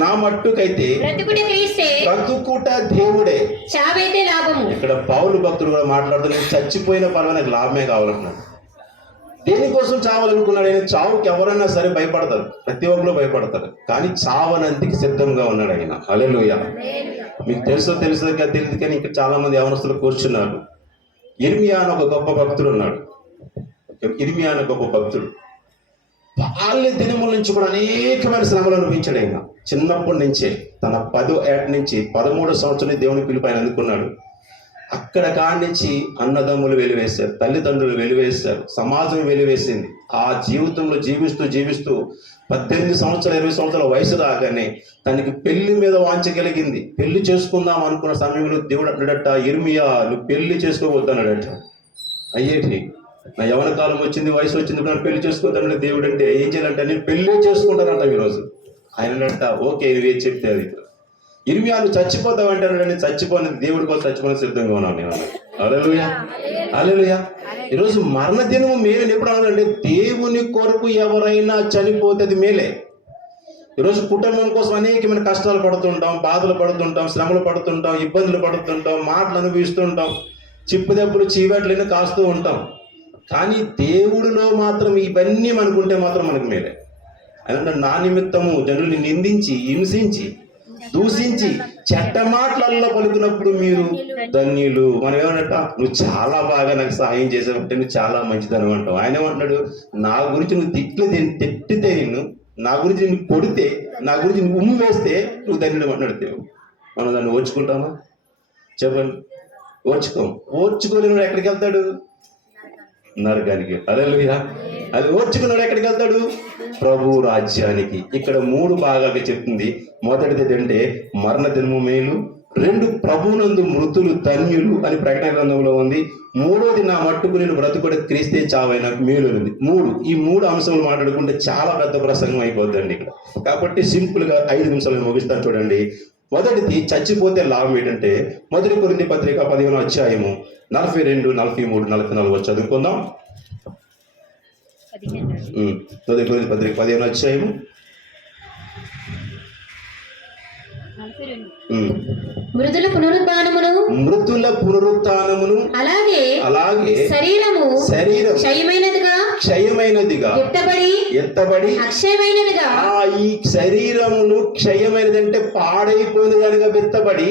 నా మట్టుకైతే బ్రతుకుట క్రీస్తే, బ్రతుకుట దేవుడే, చావైతే లాభము. ఇక్కడ పౌలు భక్తుడు కూడా మాట్లాడుతున్నాడు, చచ్చిపోయిన పర్వాలేదు లాభమే కావాలన్నాడు. దేనికోసం చావాలనుకున్నాడు ఆయన? చావుకి ఎవరైనా సరే భయపడతారు, ప్రతి ఒక్కరు భయపడతారు, కానీ చావనందుకు సిద్ధంగా ఉన్నాడు ఆయన. హల్లెలూయా. మీకు తెలుసో తెలియదు కానీ ఇక్కడ చాలా మంది యవనస్తులు కూర్చున్నారు. ఇర్మియా అని ఒక గొప్ప భక్తుడు ఉన్నాడు. ఇర్మియా అని గొప్ప భక్తుడు బాల్య దినముల నుంచి కూడా అనేకమైన శ్రమలు అనిపించాడు ఆయన. చిన్నప్పటి నుంచే తన 10 ఏట నుంచి 13 సంవత్సరం దేవుని పిలుపు ఆయన అందుకున్నాడు. అక్కడ కాడి నుంచి అన్నదమ్ములు వెలివేశారు, తల్లిదండ్రులు వెలివేశారు, సమాజం వెలివేసింది. ఆ జీవితంలో జీవిస్తూ 18 సంవత్సరాలు 20 సంవత్సరాల వయసు రాగానే తనకి పెళ్లి మీద వాంఛ కలిగింది. పెళ్లి చేసుకుందాం అనుకున్న సమయంలో దేవుడు అన్నాడట, ఇర్మియా నువ్వు పెళ్లి చేసుకోవద్దన్నాడట. అయ్యేటి నా యవన కాలం వచ్చింది, వయసు వచ్చింది, నన్ను పెళ్లి చేసుకోవద్దంటే దేవుడు అంటే ఏం చేయాలంటే నేను పెళ్లి చేసుకుంటానంట ఈరోజు. ఆయన అంట ఓకే నువ్వేం చెప్తే అది. ఇర్మియా నువ్వు చచ్చిపోతావంటే నేను చచ్చిపోని దేవుడి కోసం చచ్చిపోయిన సిద్ధంగా ఉన్నాను నేను. హల్లెలూయా, హల్లెలూయా. ఈరోజు మరణ దినము మేలు ఎప్పుడు అన్నాడంటే దేవుని కొరకు ఎవరైనా చనిపోతే అది మేలే. ఈరోజు కుటుంబం కోసం అనేకమైన కష్టాలు పడుతుంటాం, బాధలు పడుతుంటాం, శ్రమలు పడుతుంటాం, ఇబ్బందులు పడుతుంటాం, మాటలు అనుభవిస్తుంటాం, చిప్పుదెప్పులు చీవాట్లన్నీ కాస్తూ ఉంటాం. కానీ దేవుడిలో మాత్రం ఇవన్నీ మనకుంటే మాత్రం మనకు మేలే. అంటే నా నిమిత్తము జనుల్ని నిందించి, హింసించి, దూషించి, చెడ్డ మాటలలో పలుకున్నప్పుడు మీరు ధన్యులు. మనం ఏమన్నట్ట, నువ్వు చాలా బాగా నాకు సహాయం చేసావంటే నువ్వు చాలా మంచిదని అంటావు. ఆయన ఏమంటున్నాడు, నా గురించి నువ్వు తిట్టితే నా గురించి నిన్ను కొడితే, నా గురించి నువ్వు ఉమ్ము వేస్తే నువ్వు ధన్యుడు అంటున్నాడు దేవుడు. మనం దాన్ని ఓర్చుకుంటామా? చెప్పండి, ఓర్చుకోలేను ఎక్కడికి వెళ్తాడు? నరకానికి. హల్లెలూయా. అది ఓర్చుకున్నాడు ఎక్కడికి వెళ్తాడు? ప్రభు రాజ్యానికి. ఇక్కడ 3 భాగాలుగా చెప్తుంది. మొదటిది ఏంటంటే మరణ దినము మేలు, 2 ప్రభువునందు మృతులు ధన్యులు అని ప్రకటన గ్రంథంలో ఉంది. 3వది నా మట్టుకు నేను బ్రతుకుడ క్రీస్తే చావైన మేలు ఉంది. ఈ 3 అంశాలు మాట్లాడుకుంటే చాలా పెద్ద ప్రసంగం అయిపోద్దండి ఇక్కడ. కాబట్టి సింపుల్ గా 5 నిమిషాలు ముగిస్తాను చూడండి. మొదటిది చచ్చిపోతే లాభం ఏంటంటే 1 కొరింథీ పత్రిక 15వ అధ్యాయము 42, 43, 44 చదువుకుందాం. 1 కొరింథీ పత్రిక 15వ అధ్యాయము 42. మృతుల పునరుత్థానమును అలాగే శరీరము క్షయమైనదిగా ఎత్తబడి అక్షయమైనదిగా. ఈ శరీరమును క్షయమైనదంటే పాడైపోయిన దానిగా ఎత్తబడి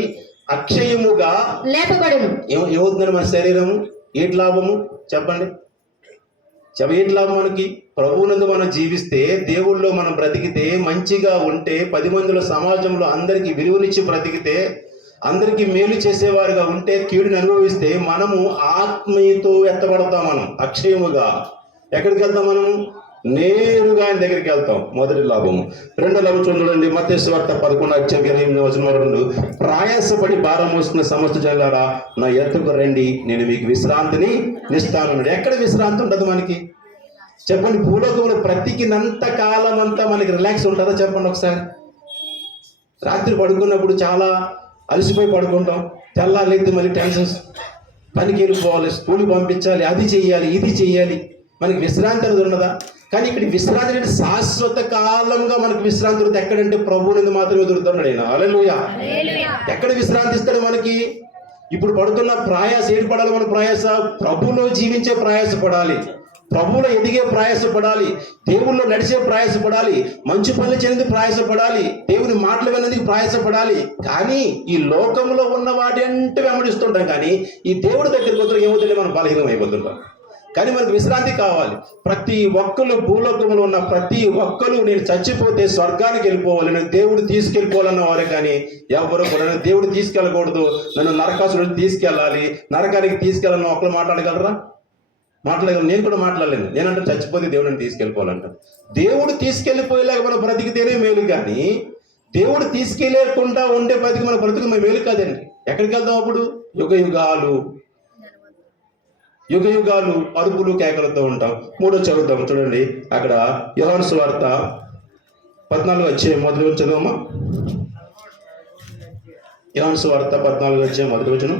అక్షయముగా లేపబడును. ఏమవుతుందని మన శరీరము? ఏంటి లాభము చెప్పండి? ఏంటి లాభం మనకి? ప్రభువునందు మనం జీవిస్తే, దేవుళ్ళలో మనం బ్రతికితే, మంచిగా ఉంటే, 10 మందిలో సమాజంలో అందరికీ విలువనిచ్చి బ్రతికితే, అందరికీ మేలు చేసేవారుగా ఉంటే, కీడుని అనుభవిస్తే మనము ఆత్మీయతో ఎత్తబడతాం. మనం అక్షయముగా ఎక్కడికి వెళ్తాం? మనము నేరుగా ఆయన దగ్గరికి వెళ్తాం. మొదటి లాభము. 2వ లాభం చూడండి, మత్తయి సువార్త 11:8 ప్రయాసపడి భారం మోసుకున్న సమస్త జనులారా నా ఎద్దుకు రండి, నేను మీకు విశ్రాంతిని ఇస్తాను. ఎక్కడ విశ్రాంతి ఉంటుంది మనకి చెప్పండి? భూలోకంలో బ్రతికినంత కాలం అంతా మనకి రిలాక్స్ ఉంటుందా చెప్పండి ఒకసారి? రాత్రి పడుకున్నప్పుడు చాలా అలసిపోయి పడుకుంటాం, తెల్లారైతే మళ్ళీ టెన్షన్స్, పనికి వెళ్ళిపోవాలి, స్కూల్కి పంపించాలి, అది చెయ్యాలి, ఇది చెయ్యాలి, మనకి విశ్రాంతి అనేది ఉన్నదా? కానీ ఇక్కడ విశ్రాంతి అంటే శాశ్వత కాలంగా మనకు విశ్రాంతి ఉంటుంది. ఎక్కడంటే ప్రభువుని మాత్రమే దొరుకుతున్నాడు ఆయన. హల్లెలూయా. ఎక్కడ విశ్రాంతి ఇస్తాడు మనకి? ఇప్పుడు పడుతున్న ప్రయాస ఏది పడాలి? మన ప్రయాస ప్రభువులో జీవించే ప్రయాస పడాలి, ప్రభువులో ఎదిగే ప్రయాసపడాలి, దేవుల్లో నడిచే ప్రయాసపడాలి, మంచి పనులు చేయడానికి ప్రయాసపడాలి, దేవుని మాటలు వినేందుకు ప్రయాసపడాలి. కానీ ఈ లోకంలో ఉన్న వాటి అంటే వెంబడిస్తుంటాం, కానీ ఈ దేవుడి దగ్గరికి వద్ద ఏమవుతుంటే మనం బలహీనం అయిపోతుంటాం. కానీ మనకు విశ్రాంతి కావాలి. ప్రతి ఒక్కరు భూలోకంలో ఉన్న ప్రతి ఒక్కరు నేను చచ్చిపోతే స్వర్గానికి వెళ్ళిపోవాలి, నేను దేవుడు తీసుకెళ్ళిపోవాలన్న వారే, కానీ ఎవరు కూడా నన్ను దేవుడు తీసుకెళ్ళకూడదు, నన్ను నరకాసురుడు తీసుకెళ్ళాలి, నరకానికి తీసుకెళ్ళాలని ఒకరు మాట్లాడగలరా? మాట్లాడగలను. నేను కూడా మాట్లాడలేను. నేనంటే చచ్చిపోతే దేవుడిని తీసుకెళ్ళిపోవాలంట. దేవుడు తీసుకెళ్ళిపోయేలాగా మనం బ్రతికితేనే మేలు, కానీ దేవుడు తీసుకెళ్ళకుండా ఉండే బ్రతికి మన బ్రతుకు మేలు కాదండి. ఎక్కడికి వెళ్దాం అప్పుడు? యుగ యుగాలు యుగ యుగాలు అరుపులు కేకలతో ఉంటాం. 3వ చదువుతాం చూడండి, అక్కడ యోహాను సువార్త 14 అధ్యాయం మొదటి వచనం చదువమ్మా. యోహాను సువార్త 14 అధ్యాయం మొదటి వచనం.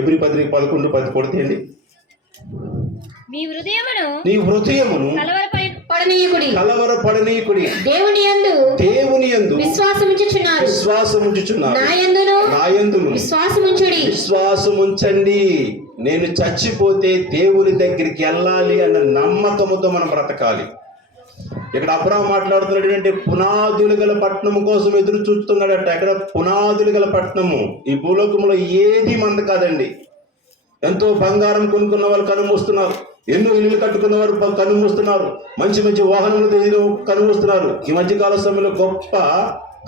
ఎబ్రీ పత్రిక 11:10 కొడితేయండి. మీ హృదయమును నీ హృదయమును కలవరపడనీయకుడి, దేవుని యందు విశ్వాసముంచుచున్నారు, నా యందును విశ్వాసముంచండి. నేను చచ్చిపోతే దేవుని దగ్గరికి వెళ్ళాలి అన్న నమ్మకముతో మనం బ్రతకాలి. ఇక్కడ అబ్రాహాము మాట్లాడుతున్నాడు అంటే పునాదులు గల పట్టణము కోసం ఎదురు చూస్తున్నాడట. ఎక్కడ పునాదులు గల పట్టణము, ఈ భూలోకంలో ఏది మంద కాదండి. ఎంతో బంగారం కొనుక్కున్న వాళ్ళు కనుమూస్తున్నారు, ఎన్నో ఇల్లు కట్టుకున్న వారు కనుమూస్తున్నారు, మంచి మంచి వాహనములు కనుమూస్తున్నారు. ఈ మధ్యకాల సమయంలో గొప్ప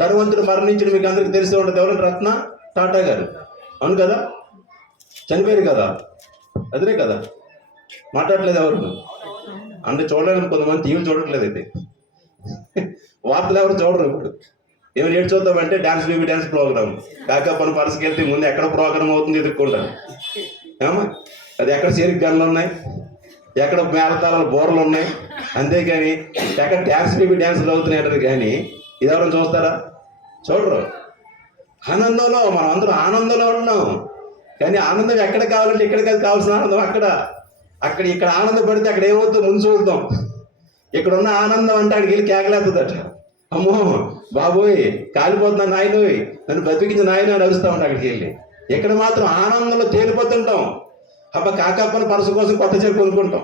ధనవంతుడు మరణించిన మీకు అందరికీ తెలిసే ఉంటుంది. ఎవరంటే రత్న టాటా గారు, అవును కదా, చనిపోయారు కదా, అదే కదా, మాట్లాడలేదు ఎవరు అంటే. చూడలేను, కొంతమంది టీవీలు చూడట్లేదు. అయితే వార్తలు ఎవరు చూడరు. ఇప్పుడు ఏమైనా ఏడు చూద్దామంటే డాన్స్ బేబీ డాన్స్ ప్రోగ్రామ్, కాక పని పరసకి వెళ్తే ముందు ఎక్కడ ప్రోగ్రామ్ అవుతుంది ఎదుర్కొంటాను. ఏమా అది ఎక్కడ చేరిక గన్లు ఉన్నాయి, ఎక్కడ మేళతాళాల బోర్లు ఉన్నాయి, అంతేకాని ఎక్కడ డ్యాన్స్ బేబీ డ్యాన్సులు అవుతున్నాయి కానీ ఇది ఎవరైనా చూస్తారా? చూడరు. ఆనందంలో మనం అందరూ ఆనందంలో ఉన్నాం. కానీ ఆనందం ఎక్కడ కావాలంటే ఇక్కడ కాదు కావాల్సిన ఆనందం అక్కడ ఇక్కడ ఆనందపడితే అక్కడ ఏమవుతుందో ముందు చూద్దాం. ఇక్కడ ఉన్న ఆనందం అంటే అక్కడికి వెళ్ళి కేకలేస్తుందట. అమ్మో బాబోయ్ కాలిపోతున్నా నాయనోయ్, నన్ను బతికించిన నాయన అని అరుస్తా ఉంటా అక్కడికి వెళ్ళి. ఇక్కడ మాత్రం ఆనందంలో తేలిపోతుంటాం. కాకప్పని పరుసు కోసం కొత్త చీర కొనుక్కుంటాం,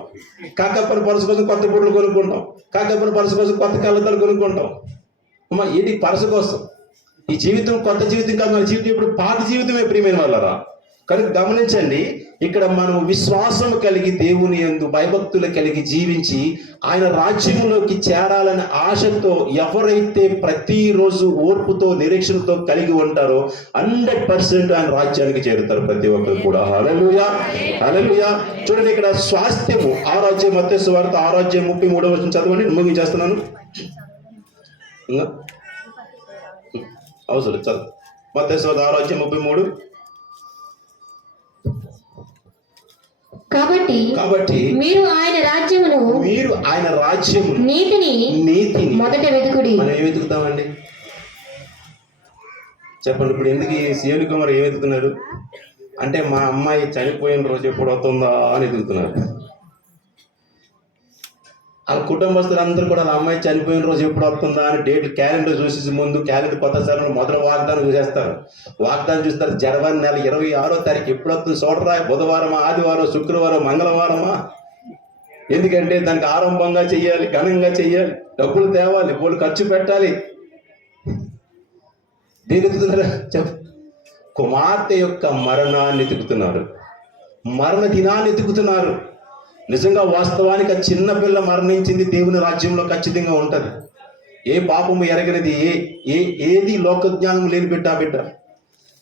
కాకప్పని పరుసు కోసం కొత్త బుడ్లు కొనుక్కుంటాం, కాకప్పని పరుసు కోసం కొత్త కళ్ళతలు కొనుక్కుంటాం. అమ్మ ఏంటి పరుసు కోసం? ఈ జీవితం కొత్త జీవితం కాదు, మన జీవితం ఇప్పుడు పాత జీవితమే ప్రియమైన వాళ్ళరా. కనుక గమనించండి, ఇక్కడ మనం విశ్వాసం కలిగి దేవుని యందు భయభక్తులు కలిగి జీవించి ఆయన రాజ్యంలోకి చేరాలనే ఆశతో ఎవరైతే ప్రతిరోజు ఓర్పుతో నిరీక్షణతో కలిగి ఉంటారో 100% ఆయన రాజ్యానికి చేరుతారు ప్రతి ఒక్కరు కూడా. హల్లెలూయా, హల్లెలూయా. చూడండి ఇక్కడ స్వాస్థ్యము 6వ అధ్యాయం మత్తయి సువార్త 6వ అధ్యాయం 33వ వచనం చదవండి, ముగించేస్తున్నాను. ఇంకా అవసరం చదువు. మత్తయి సువార్త 6వ అధ్యాయం 33. కాబట్టి మీరు ఆయన రాజ్యమును నీతిని మొదట వెతుకుడి. మనం ఏం వెతుకుతామండి చెప్పండి? ఇప్పుడు ఎందుకు ఈ సియోని కుమార్ ఏం వెతుకుతున్నారు అంటే మా అమ్మాయి చనిపోయిన రోజు ఎప్పుడు అవుతుందా అని వెతుకుతున్నారు. వాళ్ళ కుటుంబస్తులు అందరూ కూడా వాళ్ళ అమ్మాయి చనిపోయిన రోజు ఎప్పుడు వస్తుందా అని డేట్ క్యాలెండర్ చూసేసి ముందు క్యాలెండర్ కొత్త సార్లు మొదటి వాగ్దానం చూసేస్తారు. వాగ్దానం చూస్తారు జనవరి నెల 26వ తారీఖు ఎప్పుడు వస్తుంది చూడరా, బుధవారమా, ఆదివారం, శుక్రవారం, మంగళవారమా. ఎందుకంటే దానికి ఆరంభంగా చెయ్యాలి, ఘనంగా చెయ్యాలి, డబ్బులు తేవాలి, వాళ్ళు ఖర్చు పెట్టాలి. దేని ఎత్తుతున్నారా చెప్ప? కుమార్తె యొక్క మరణాన్ని ఎతుకుతున్నారు, మరణ దినాన్ని ఎతుకుతున్నారు. నిజంగా వాస్తవానికి ఆ చిన్న పిల్ల మరణించింది దేవుని రాజ్యంలో ఖచ్చితంగా ఉంటుంది. ఏ పాపము ఎరగనిది, ఏది లోక జ్ఞానం లేని బిడ్డ.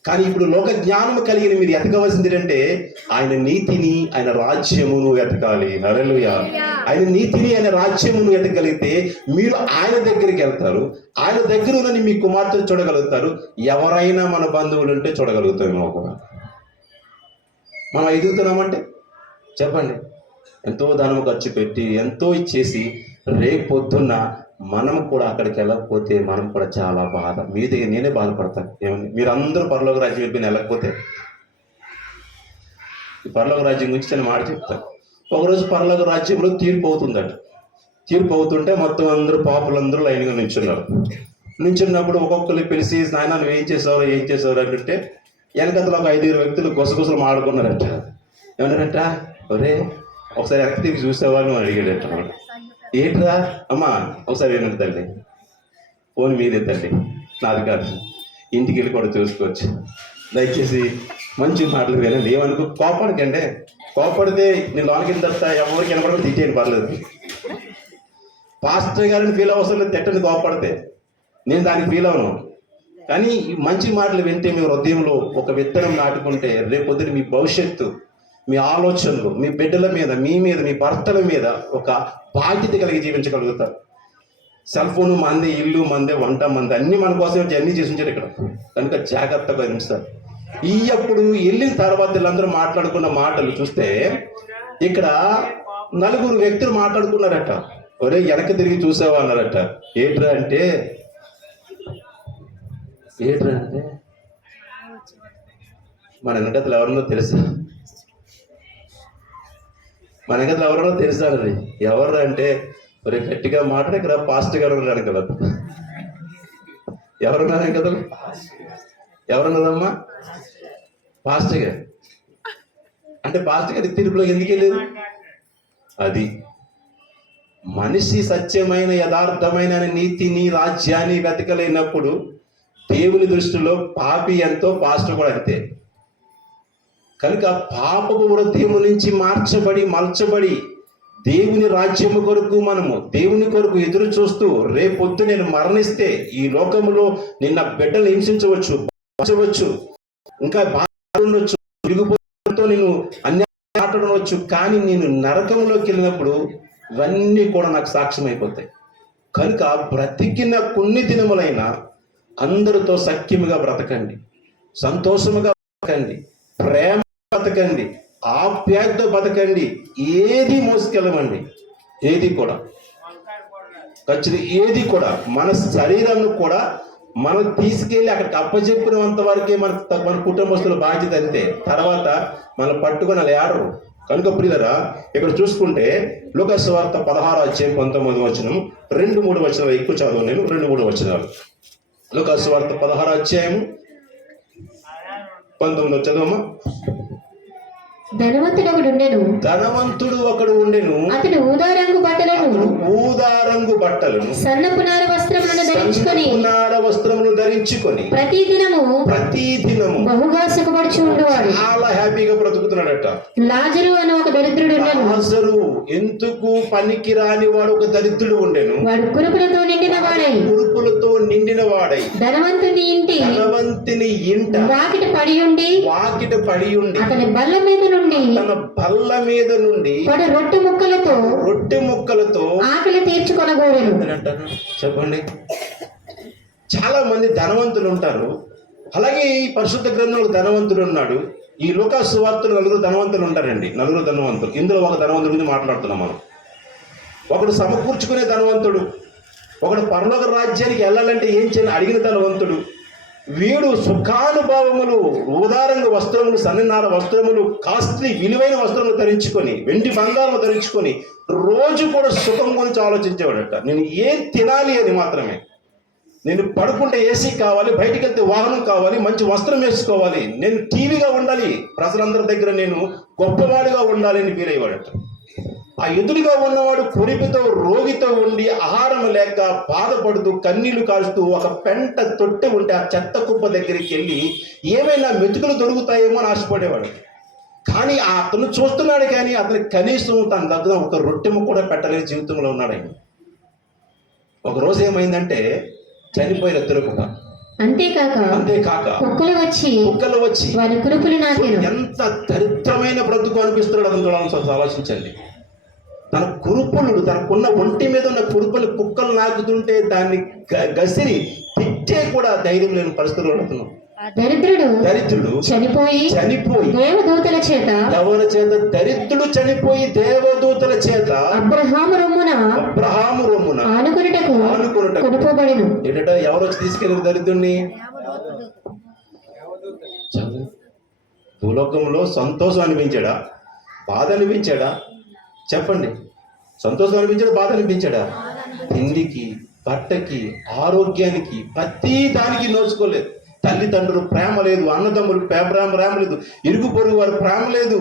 కానీ ఇప్పుడు లోక జ్ఞానము కలిగిన మీరు ఎతకవలసింది ఏంటంటే ఆయన నీతిని, ఆయన రాజ్యమును ఎతకాలి. హల్లెలూయా. ఆయన నీతిని, ఆయన రాజ్యమును ఎతకగలిగితే మీరు ఆయన దగ్గరికి వెళ్తారు. ఆయన దగ్గర ఉన్న మీ కుమార్తెను చూడగలుగుతారు. ఎవరైనా మన బంధువులు ఉంటే చూడగలుగుతామేమో కూడా. మనం ఎదుగుతున్నామంటే చెప్పండి, ఎంతో ధనము ఖర్చు పెట్టి ఎంతో ఇచ్చేసి రేపు పొద్దున్న మనం కూడా అక్కడికి వెళ్ళకపోతే మనం కూడా చాలా బాధ. మీ దగ్గర నేనే బాధపడతాను. ఏమని మీరు అందరూ పరలోక రాజ్యం వెళ్ళి వెళ్ళకపోతే, ఈ పరలోక రాజ్యం గురించి నేను మాట చెప్తాను. ఒకరోజు పరలోక రాజ్యంలో తీర్పు అవుతుందట. తీర్పు అవుతుంటే మొత్తం అందరూ పాపులందరూ లైన్గా నించున్నప్పుడు ఒక్కొక్కరు పిలిచి నాయన నువ్వు ఏం చేసావు అంటే వెనకతలో ఒక 5-6 వ్యక్తులు గుసగుసలు మాడుకున్నారట. ఏమన్నారట, ఒరే ఒకసారి వెనక్కి తిరిగి చూసావా నువ్వు అడిగాడట. ఏంట్రా అమ్మా ఒకసారి ఏనండి తల్లి, ఫోన్ మీదే తల్లి, నాది కాదు, ఇంటికి వెళ్ళి కూడా చూసుకోవచ్చు, దయచేసి మంచి మాటలు వినండి. ఏమనుకో కోపడకండి, కోపడితే నేను లోనకి తప్ప ఎవరికి వినపడకుండా తిట్టేయండి, పర్లేదు. పాస్టర్ గారిని ఫీల్ అవసరం లేదు, తిట్టండి కోపడితే, నేను దానికి ఫీల్ అవను. కానీ మంచి మాటలు వింటే మీ హృదయంలో ఒక విత్తనం నాటుకుంటే రేపొద్దున మీ భవిష్యత్తు, మీ ఆలోచనలు, మీ బిడ్డల మీద, మీ భర్తల మీద ఒక బాధ్యత కలిగి జీవించగలుగుతారు. సెల్ ఫోన్ మందే, ఇల్లు మందే, వంట మందే, అన్నీ మన కోసం అన్నీ చేసి ఉంచారు ఇక్కడ. కనుక జాగ్రత్తగా ఉంచుతారు. అప్పుడు వెళ్ళిన తర్వాత వీళ్ళందరూ మాట్లాడుకున్న మాటలు చూస్తే ఇక్కడ నలుగురు వ్యక్తులు మాట్లాడుకున్నారట. ఒరే వెనక్కి తిరిగి చూసావా అన్నారట. ఏంట్రా అంటే మన వెనకతలు ఎవరన్నా తెలుసా? మన వెనకతలు ఎవరన్నా తెలుసా అండి. ఎవరు అంటే ఒరే గట్టిగా మాట్లాడి ఇక్కడ పాస్టర్ గారు ఉన్నాడు కదా. ఎవరున్నారు కదా? ఎవరున్నదమ్మా? పాస్టర్ గారు. అంటే పాస్టర్ గారి తీర్పులో ఎందుకు వెళ్ళేది? అది మనిషి సత్యమైన యథార్థమైన నీతిని రాజ్యాన్ని వెతకలేనప్పుడు దేవుని దృష్టిలో పాపి ఎంతో పాస్టర్ కూడా అంతే. కనుక పాపపు హృదయము నుంచి మలచబడి దేవుని రాజ్యము కొరకు మనము దేవుని కొరకు ఎదురు చూస్తూ రేపొద్దు నేను మరణిస్తే ఈ లోకములో నిన్న బిడ్డలు హింసించవచ్చు, ఇంకా బాధ ఉండొచ్చు, విరిగిపోతో నేను అన్యాయం మాట్లాడవచ్చు, కానీ నేను నరకంలోకి వెళ్ళినప్పుడు ఇవన్నీ కూడా నాకు సాక్ష్యం అయిపోతాయి. కనుక బ్రతికిన కొన్ని దినములైనా అందరితో సఖ్యముగా బ్రతకండి, సంతోషముగా బ్రతకండి, ప్రేమ బ్రతకండి, ఆప్యాయతతో బతకండి. ఏది మోసుకెళ్ళమండి, ఏది కూడా ఖచ్చితంగా ఏది కూడా మన శరీరాన్ని కూడా మనం తీసుకెళ్ళి అక్కడికి అప్పచెప్పినంత వరకే మన కుటుంబస్తుల బాధ్యత అంతే. తర్వాత మనం పట్టుకొని అలా ఏడరు. కనుక ప్రియులరా, ఇక్కడ చూసుకుంటే లూకా సువార్త 16:19 2-3 వచనాలు ఎక్కువ చదువు నేను 2-3 వచనాలు. లూకా సువార్త 16:19 చదవమ్మా. ధనవంతుడు ఒకడు ఉండెను. అతడు ఊదారంగు బట్టలను సన్నపు నార వస్త్రములను ధరించుకొని ప్రతిదినము బహుగా సుఖపడుచు ఉండేవాడు. చాలా హ్యాపీగా బ్రతుకుతున్నాడట. లాజరు అని ఒక దరిద్రుడు ఉండెను. లాజరు ఎందుకు పనికి రాని వాడు ఒక దరిద్రుడు ఉండెను. వాడు కురుపులతో నిండిన వాడై ధనవంతుని ఇంట వాకిట పడి ఉండి తన బల్ల మీద నుండి రొట్టె ముక్కలతో ఆకలి తీర్చుకొనగోరెను. చెప్పండి, చాలా మంది ధనవంతులు ఉంటారు. అలాగే ఈ పరిశుద్ధ గ్రంథంలో ధనవంతుడు ఉన్నాడు. ఈ లూకా సువార్తలో 4 ధనవంతులు ఉంటారండి. 4 ధనవంతులు. ఇందులో ఒక ధనవంతుడి గురించి మాట్లాడుతున్నాం మనం. ఒకడు సమకూర్చుకునే ధనవంతుడు, ఒకడు పరలోక రాజ్యానికి వెళ్ళాలంటే ఏం చేయాలి అడిగిన ధనవంతుడు. వీడు సుఖానుభవములు, ఉదారంగా వస్త్రములు, సన్ననార వస్త్రములు, కాస్ట్లీ విలువైన వస్త్రములు ధరించుకొని, వెండి బంగారం ధరించుకొని రోజు కూడా సుఖం గురించి ఆలోచించేవాడట. నేను ఏం తినాలి అని మాత్రమే. నేను పడుకుంటే ఏసీ కావాలి, బయటికి వెళ్తే వాహనం కావాలి, మంచి వస్త్రం వేసుకోవాలి, నేను టీవీగా ఉండాలి, ప్రజలందరి దగ్గర నేను గొప్పవాడిగా ఉండాలి అని ఫీల్ అయ్యేవాడట. ఆ ఎదురుగా ఉన్నవాడు కొరిపితో రోగితో ఉండి ఆహారం లేక బాధపడుతూ కన్నీళ్లు కారుస్తూ ఒక పెంట తొట్టె ఉంటే ఆ చెత్త కుప్ప దగ్గరికి వెళ్ళి ఏమైనా మెతుకులు దొరుకుతాయేమో అని ఆశపడేవాడు. కానీ అతను చూస్తున్నాడు, కానీ అతనికి కనీసం తన దగ్గర ఒక రొట్టెము కూడా పెట్టలేని జీవితంలో ఉన్నాడు ఆయన. ఒకరోజు ఏమైందంటే చనిపోయిన ఇద్దరు కూడా. అంతేకాక కుక్కలు వచ్చి ఎంత దరిద్రమైన బ్రతుకు అనిపిస్తున్నాడు అతను ఆలోచించండి. తనకున్న ఒంటి మీద ఉన్న కురుపులు కుక్కలు నాకుతుంటే దాన్ని గసిరి తిట్టే కూడా ధైర్యం లేని పరిస్థితుల్లో ఉంటున్నాం. దరిద్రుడు చనిపోయి దేవదూతల చేత దరిద్రుడు చనిపోయి దేవదూతల చేత అబ్రహాము రొమ్మున ఆనుకొనుటకు ఏంటంటే ఎవరు వచ్చి తీసుకెళ్ళారు దరిద్రుడిని? భూలోకంలో సంతోషం అనిపించాడా, బాధ అనిపించాడా? చెప్పండి, సంతోషం అనిపించాడా, బాధ అనిపించాడా? తిండికి, బట్టకి, ఆరోగ్యానికి, ప్రతి దానికి నోచుకోలేదు. తల్లిదండ్రులు ప్రేమ లేదు, అన్నదమ్ములు ప్రేమ లేదు, ఇరుగు పొరుగు వారి ప్రేమ లేదు,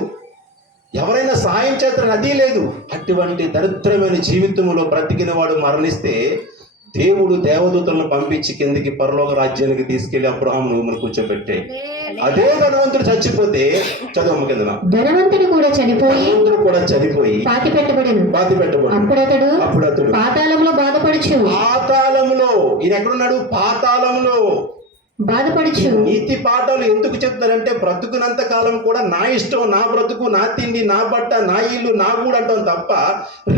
ఎవరైనా సహాయం చేస్తారని అది లేదు. అటువంటి దరిద్రమైన జీవితంలో బ్రతికిన వాడు మరణిస్తే దేవుడు దేవదూతలను పంపించి కిందికి పరలోక రాజ్యానికి తీసుకెళ్లి అబ్రహామును మనం కూర్చోబెట్టే. అదే ధనవంతుడు చచ్చిపోతే చదువు కింద ధనవంతుడు కూడా చనిపోయి పాతి పెట్టబడి అప్పుడు అతడు పాతాళంలో బాధపడుచు పాతాళంలో ఈయన ఎక్కడున్నాడు? పాతాళంలో బాధపడుచు నీతి పాఠాలు ఎందుకు చెప్తారంటే బ్రతుకునంత కాలం కూడా నా ఇష్టం, నా బ్రతుకు, నా తిండి, నా బట్ట, నా ఇల్లు, నా గూడు అంటాం తప్ప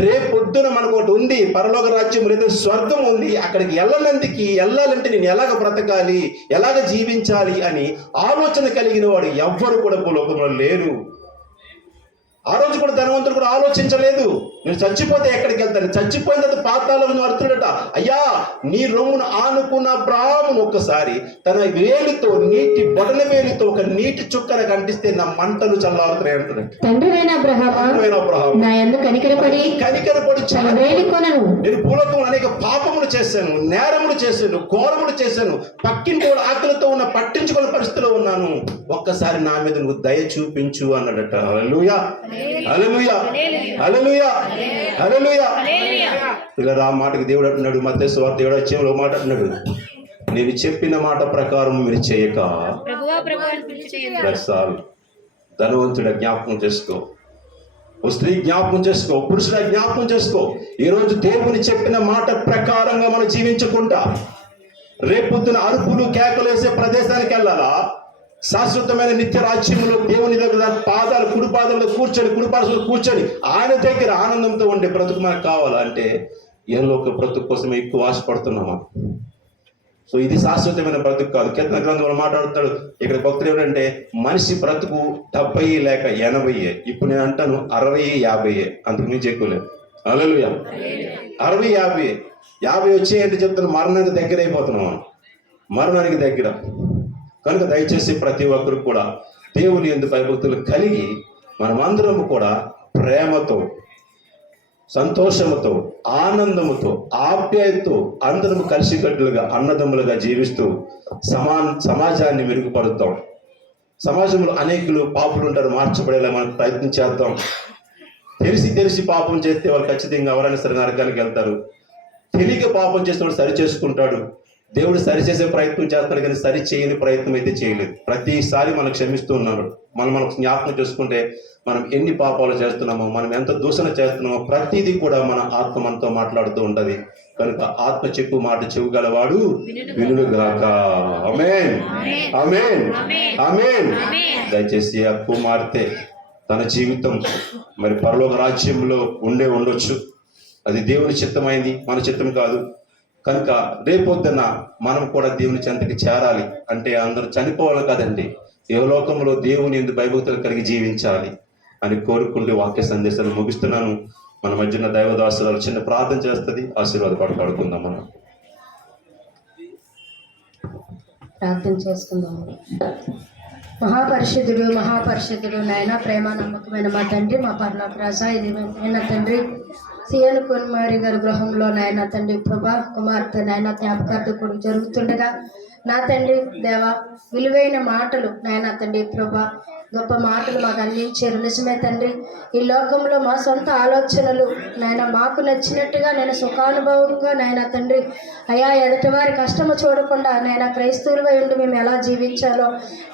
రేపొద్దున మనకు ఒకటి ఉంది, పరలోక రాజ్యం లేదా స్వర్గం ఉంది, అక్కడికి వెళ్ళాలంటే నేను ఎలాగ బ్రతకాలి, ఎలాగ జీవించాలి అని ఆలోచన కలిగిన వాడు ఎవ్వరు కూడా భూలోకంలో లేరు. ఆ రోజు కూడా ధనవంతుడు కూడా ఆలోచించలేదు, నేను చచ్చిపోతే ఎక్కడికి వెళ్తాను, చచ్చిపోయిన తర్వాత పాతాళం అర్థుడట. అయ్యా, నీ రొమ్మును ఆనుకున్న అబ్రాహామును ఒక్కసారి తన వేలుతో, నీటి బొటన వేలుతో ఒక నీటి చుక్కన కంటిస్తే నా మంటలు చల్లారుతాయి అంటాడు. తండ్రివైన అబ్రహాము నా యందు కనికరపడి తన వేలి కొనను. నేను భూలోకంలో అనేక పాపములు చేశాను, నేరములు చేశాను, ఘోరములు చేశాను, పక్కింటి వాడు ఆకలితో ఉన్న పట్టించుకునే పరిస్థితిలో ఉన్నాను, ఒక్కసారి నా మీద నువ్వు దయ చూపించు అన్నాడట. హల్లెలూయా, హల్లెలూయా, హల్లెలూయా, హల్లెలూయా. ఇలా ఆ మాటకి దేవుడు అంటున్నాడు, మత్తయి సువార్త 7వ అధ్యాయంలో మాట అంటున్నాడు, నేను చెప్పిన మాట ప్రకారం మీరు చేయక. That's all. ధనవంతుడ జ్ఞాపకం చేసుకో, ఓ స్త్రీ జ్ఞాపకం చేసుకో, పురుషుడ జ్ఞాపకం చేసుకో. ఈరోజు దేవుని చెప్పిన మాట ప్రకారంగా మనం జీవించుకుంటా రేపొద్దున అరుపులు కేకలు వేసే ప్రదేశానికి వెళ్ళాలా? శాశ్వతమైన నిత్య రాజ్యంలో దేవుని దగ్గర పాదాలు, కుడి పాదంలో కూర్చొని, కుడి పార్శ్వలో కూర్చొని ఆయన దగ్గర ఆనందంతో ఉండే బ్రతుకు మనకు కావాలంటే ఏలోక బ్రతుకు కోసం ఎక్కువ ఆశపడుతున్నామా? సో ఇది శాశ్వతమైన బ్రతుకు కాదు. కీర్తన గ్రంథంలో మాట్లాడుతాడు ఇక్కడ భక్తులు ఏమిటంటే మనిషి బ్రతుకు 70 లేక 80. ఇప్పుడు నేను అంటాను 60, 50, అంతకు మించి ఎక్కువ లేదు. హల్లెలూయా. 60, 50 వచ్చేయంటే చెప్తాను, మరణానికి దగ్గర అయిపోతున్నాం, మరణానికి దగ్గర. కనుక దయచేసి ప్రతి ఒక్కరు కూడా దేవుని యందు భయభక్తులు కలిగి మనమందరము కూడా ప్రేమతో, సంతోషముతో, ఆనందముతో, ఆప్యాయతతో అందరము కలిసికట్టులుగా అన్నదమ్ములుగా జీవిస్తూ సమాజాన్ని మెరుగుపరుద్దాం. సమాజంలో అనేకులు పాపులు ఉంటారు, మార్చబడేలా మనం ప్రయత్నం చేద్దాం. తెలిసి పాపం చేస్తే వాళ్ళు ఖచ్చితంగా ఎవరైనా సరే నరకానికి వెళ్తారు. తెలియక పాపం చేసిన వాడు సరి చేసుకుంటాడు. దేవుడు సరిచేసే ప్రయత్నం చేస్తాడు, కానీ సరి చేయని ప్రయత్నం అయితే చేయలేదు. ప్రతిసారి మనం క్షమిస్తూ ఉన్నాడు. మనం జ్ఞాపకం చేసుకుంటే మనం ఎన్ని పాపాలు చేస్తున్నామో, మనం ఎంత దూషణ చేస్తున్నామో ప్రతిదీ కూడా మన ఆత్మ మనతో మాట్లాడుతూ ఉంటది. కనుక ఆత్మ చెప్పు మాట చెవుగలవాడు వినుగాక. ఆమేన్, ఆమేన్, ఆమేన్. దయచేసి ఆ కుమార్తె తన జీవితం మరి పరలోక రాజ్యంలో ఉండొచ్చు. అది దేవుని చిత్తమైంది, మన చిత్తం కాదు. కనుక రేపొద్దున మనం కూడా దేవుని చెంతకి చేరాలి అంటే అందరూ చనిపోవాలి కదండి, ఏ లోకంలో దేవుని యందు భయభక్తులు కలిగి జీవించాలి అని కోరుకుంటూ వాక్య సందేశాలు ముగిస్తున్నాను. మన మధ్యన దైవదాసురాలు చిన్న ప్రార్థన చేస్తుంది, ఆశీర్వాద పడుకుందాం. మనం ప్రార్థన చేసుకుందాము. మహాపరిశుద్ధుడు నాయన, ప్రేమ నమ్మకమైన మా తండ్రి, మా పరలోక రాజా, ఇది నాయన తండ్రి సియోను కుమారి గారి గృహంలో నాయన తండ్రి ప్రభా కుమార్తె నాయన జ్ఞాపకార్థం కూడా జరుగుతుండగా నా తండ్రి దేవా విలువైన మాటలు నాయన తండ్రి ప్రభా గొప్ప మాటలు మాకు అందించారు. నిజమే తండ్రి, ఈ లోకంలో మా సొంత ఆలోచనలు నాయన మాకు నచ్చినట్టుగా నేను సుఖానుభవంగా నాయన తండ్రి అయా ఎదుటి వారి కష్టము చూడకుండా నాయన క్రైస్తవులపై ఉండి మేము ఎలా జీవించాలో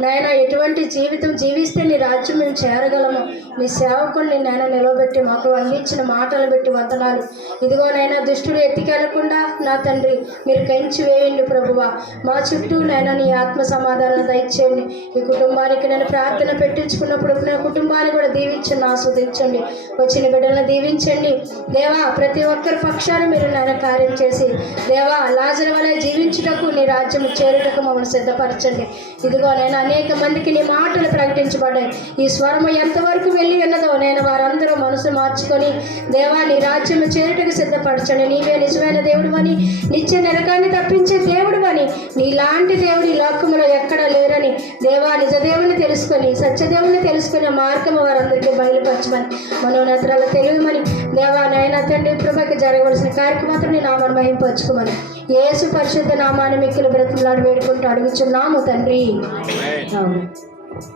నాయన, ఎటువంటి జీవితం జీవిస్తే నీ రాజ్యం మేము చేరగలము, నీ సేవకుల్ని నాయన నిలవబెట్టి మాకు అందించిన మాటలు బట్టి వందనాలు. ఇదిగో నాయన దుష్టుడు ఎత్తికెళ్లకుండా నా తండ్రి మీరు కంచి వేయండి ప్రభువా, మా చుట్టూ నాయన నీ ఆత్మ సమాధానం దయచేయండి. ఈ కుటుంబానికి నేను ప్రార్థన పెట్టించుకున్నప్పుడు నా కుటుంబాన్ని కూడా దీవించండి, ఆస్వాదించండి, వచ్చిన బిడ్డలను దీవించండి దేవా. ప్రతి ఒక్కరి పక్షాన్ని మీరు నాయన కార్యం చేసి దేవా లాజరు వలె జీవించుటకు నీ రాజ్యం చేరుటకు మమ్మల్ని సిద్ధపరచండి. ఇదిగో నేను అనేక మందికి నీ మాటలు ప్రకటించబడ్డాయి. ఈ స్వరము ఎంతవరకు వెళ్ళి ఉన్నదో నేను వారందరూ మనసు మార్చుకొని దేవా నీ రాజ్యం చేరుటకు సిద్ధపరచండి. నీవే నిజమైన దేవుడు అని, నిత్య నరకాన్ని తప్పించే దేవుడు అని, నీలాంటి దేవుడు ఈ లోకంలో ఎక్కడా లేరని దేవా నిజ దేవుని తెలుసుకొని సత్యదేవుని తెలుసుకునే మార్గము వారందరికీ బయలుపరచమని, మనోనేత్రాలు తెలియమని దేవా నాయన తండ్రి ప్రభకి జరగవలసిన కార్యక్రమాన్ని నీ నామాన్ని మహింపరచుకోమని యేసు పరిశుద్ధ నామాన్ని మిక్కులు బ్రతిమలాడి వేడుకుంటూ అడుగుచున్నాము తండ్రి.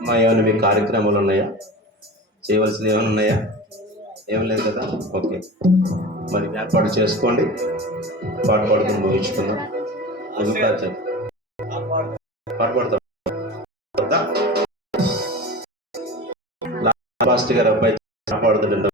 మా ఏమైనా మీ కార్యక్రమాలు ఉన్నాయా, చేయవలసినవి ఏమైనా ఉన్నాయా? ఏం లేదు కదా, ఓకే. మరి ఏర్పాటు చేసుకోండి, పాట పాడుకుని ముగించుకుందాం. పాట పాడతాం. పాస్టర్ గారు అబ్బాయి పాడుతుండ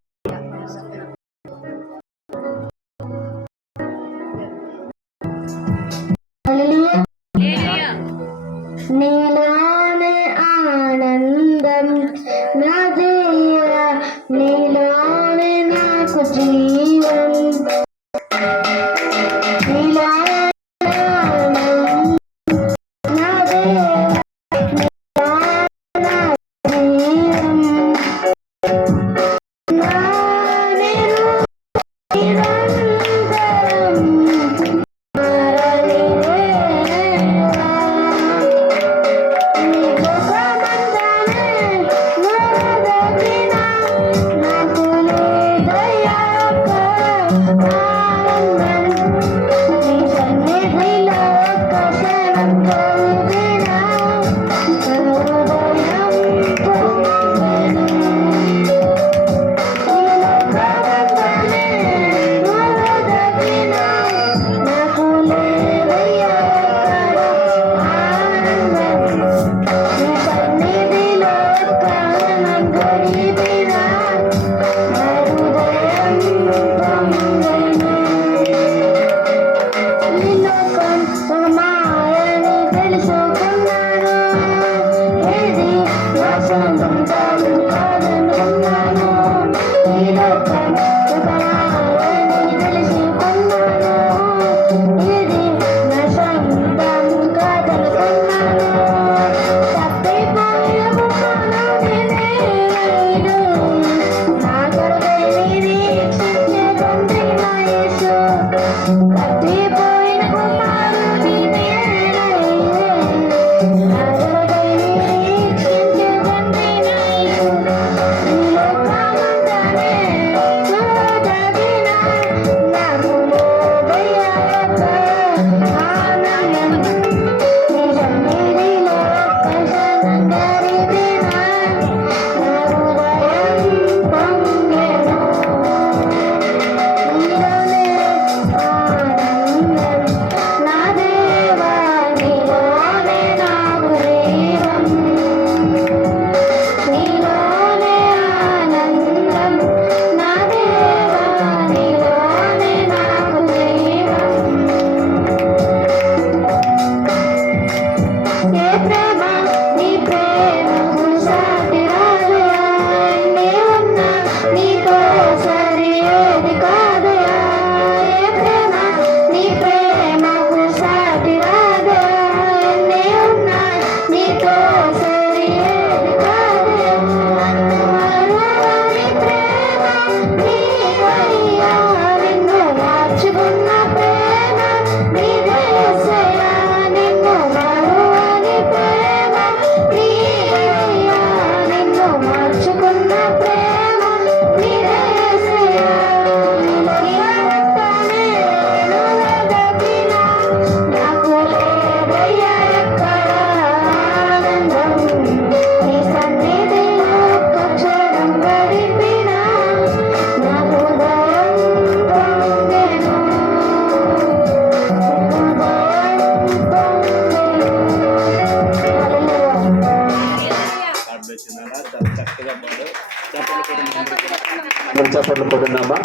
చప్పట్లు కొడున్నామా?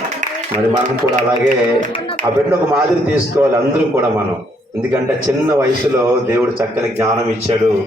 మరి మనం కూడా అలాగే ఆ బిడ్డ ఒక మాదిరి తీసుకోవాలి అందరూ కూడా మనం. ఎందుకంటే చిన్న వయసులో దేవుడు చక్కని జ్ఞానం ఇచ్చాడు.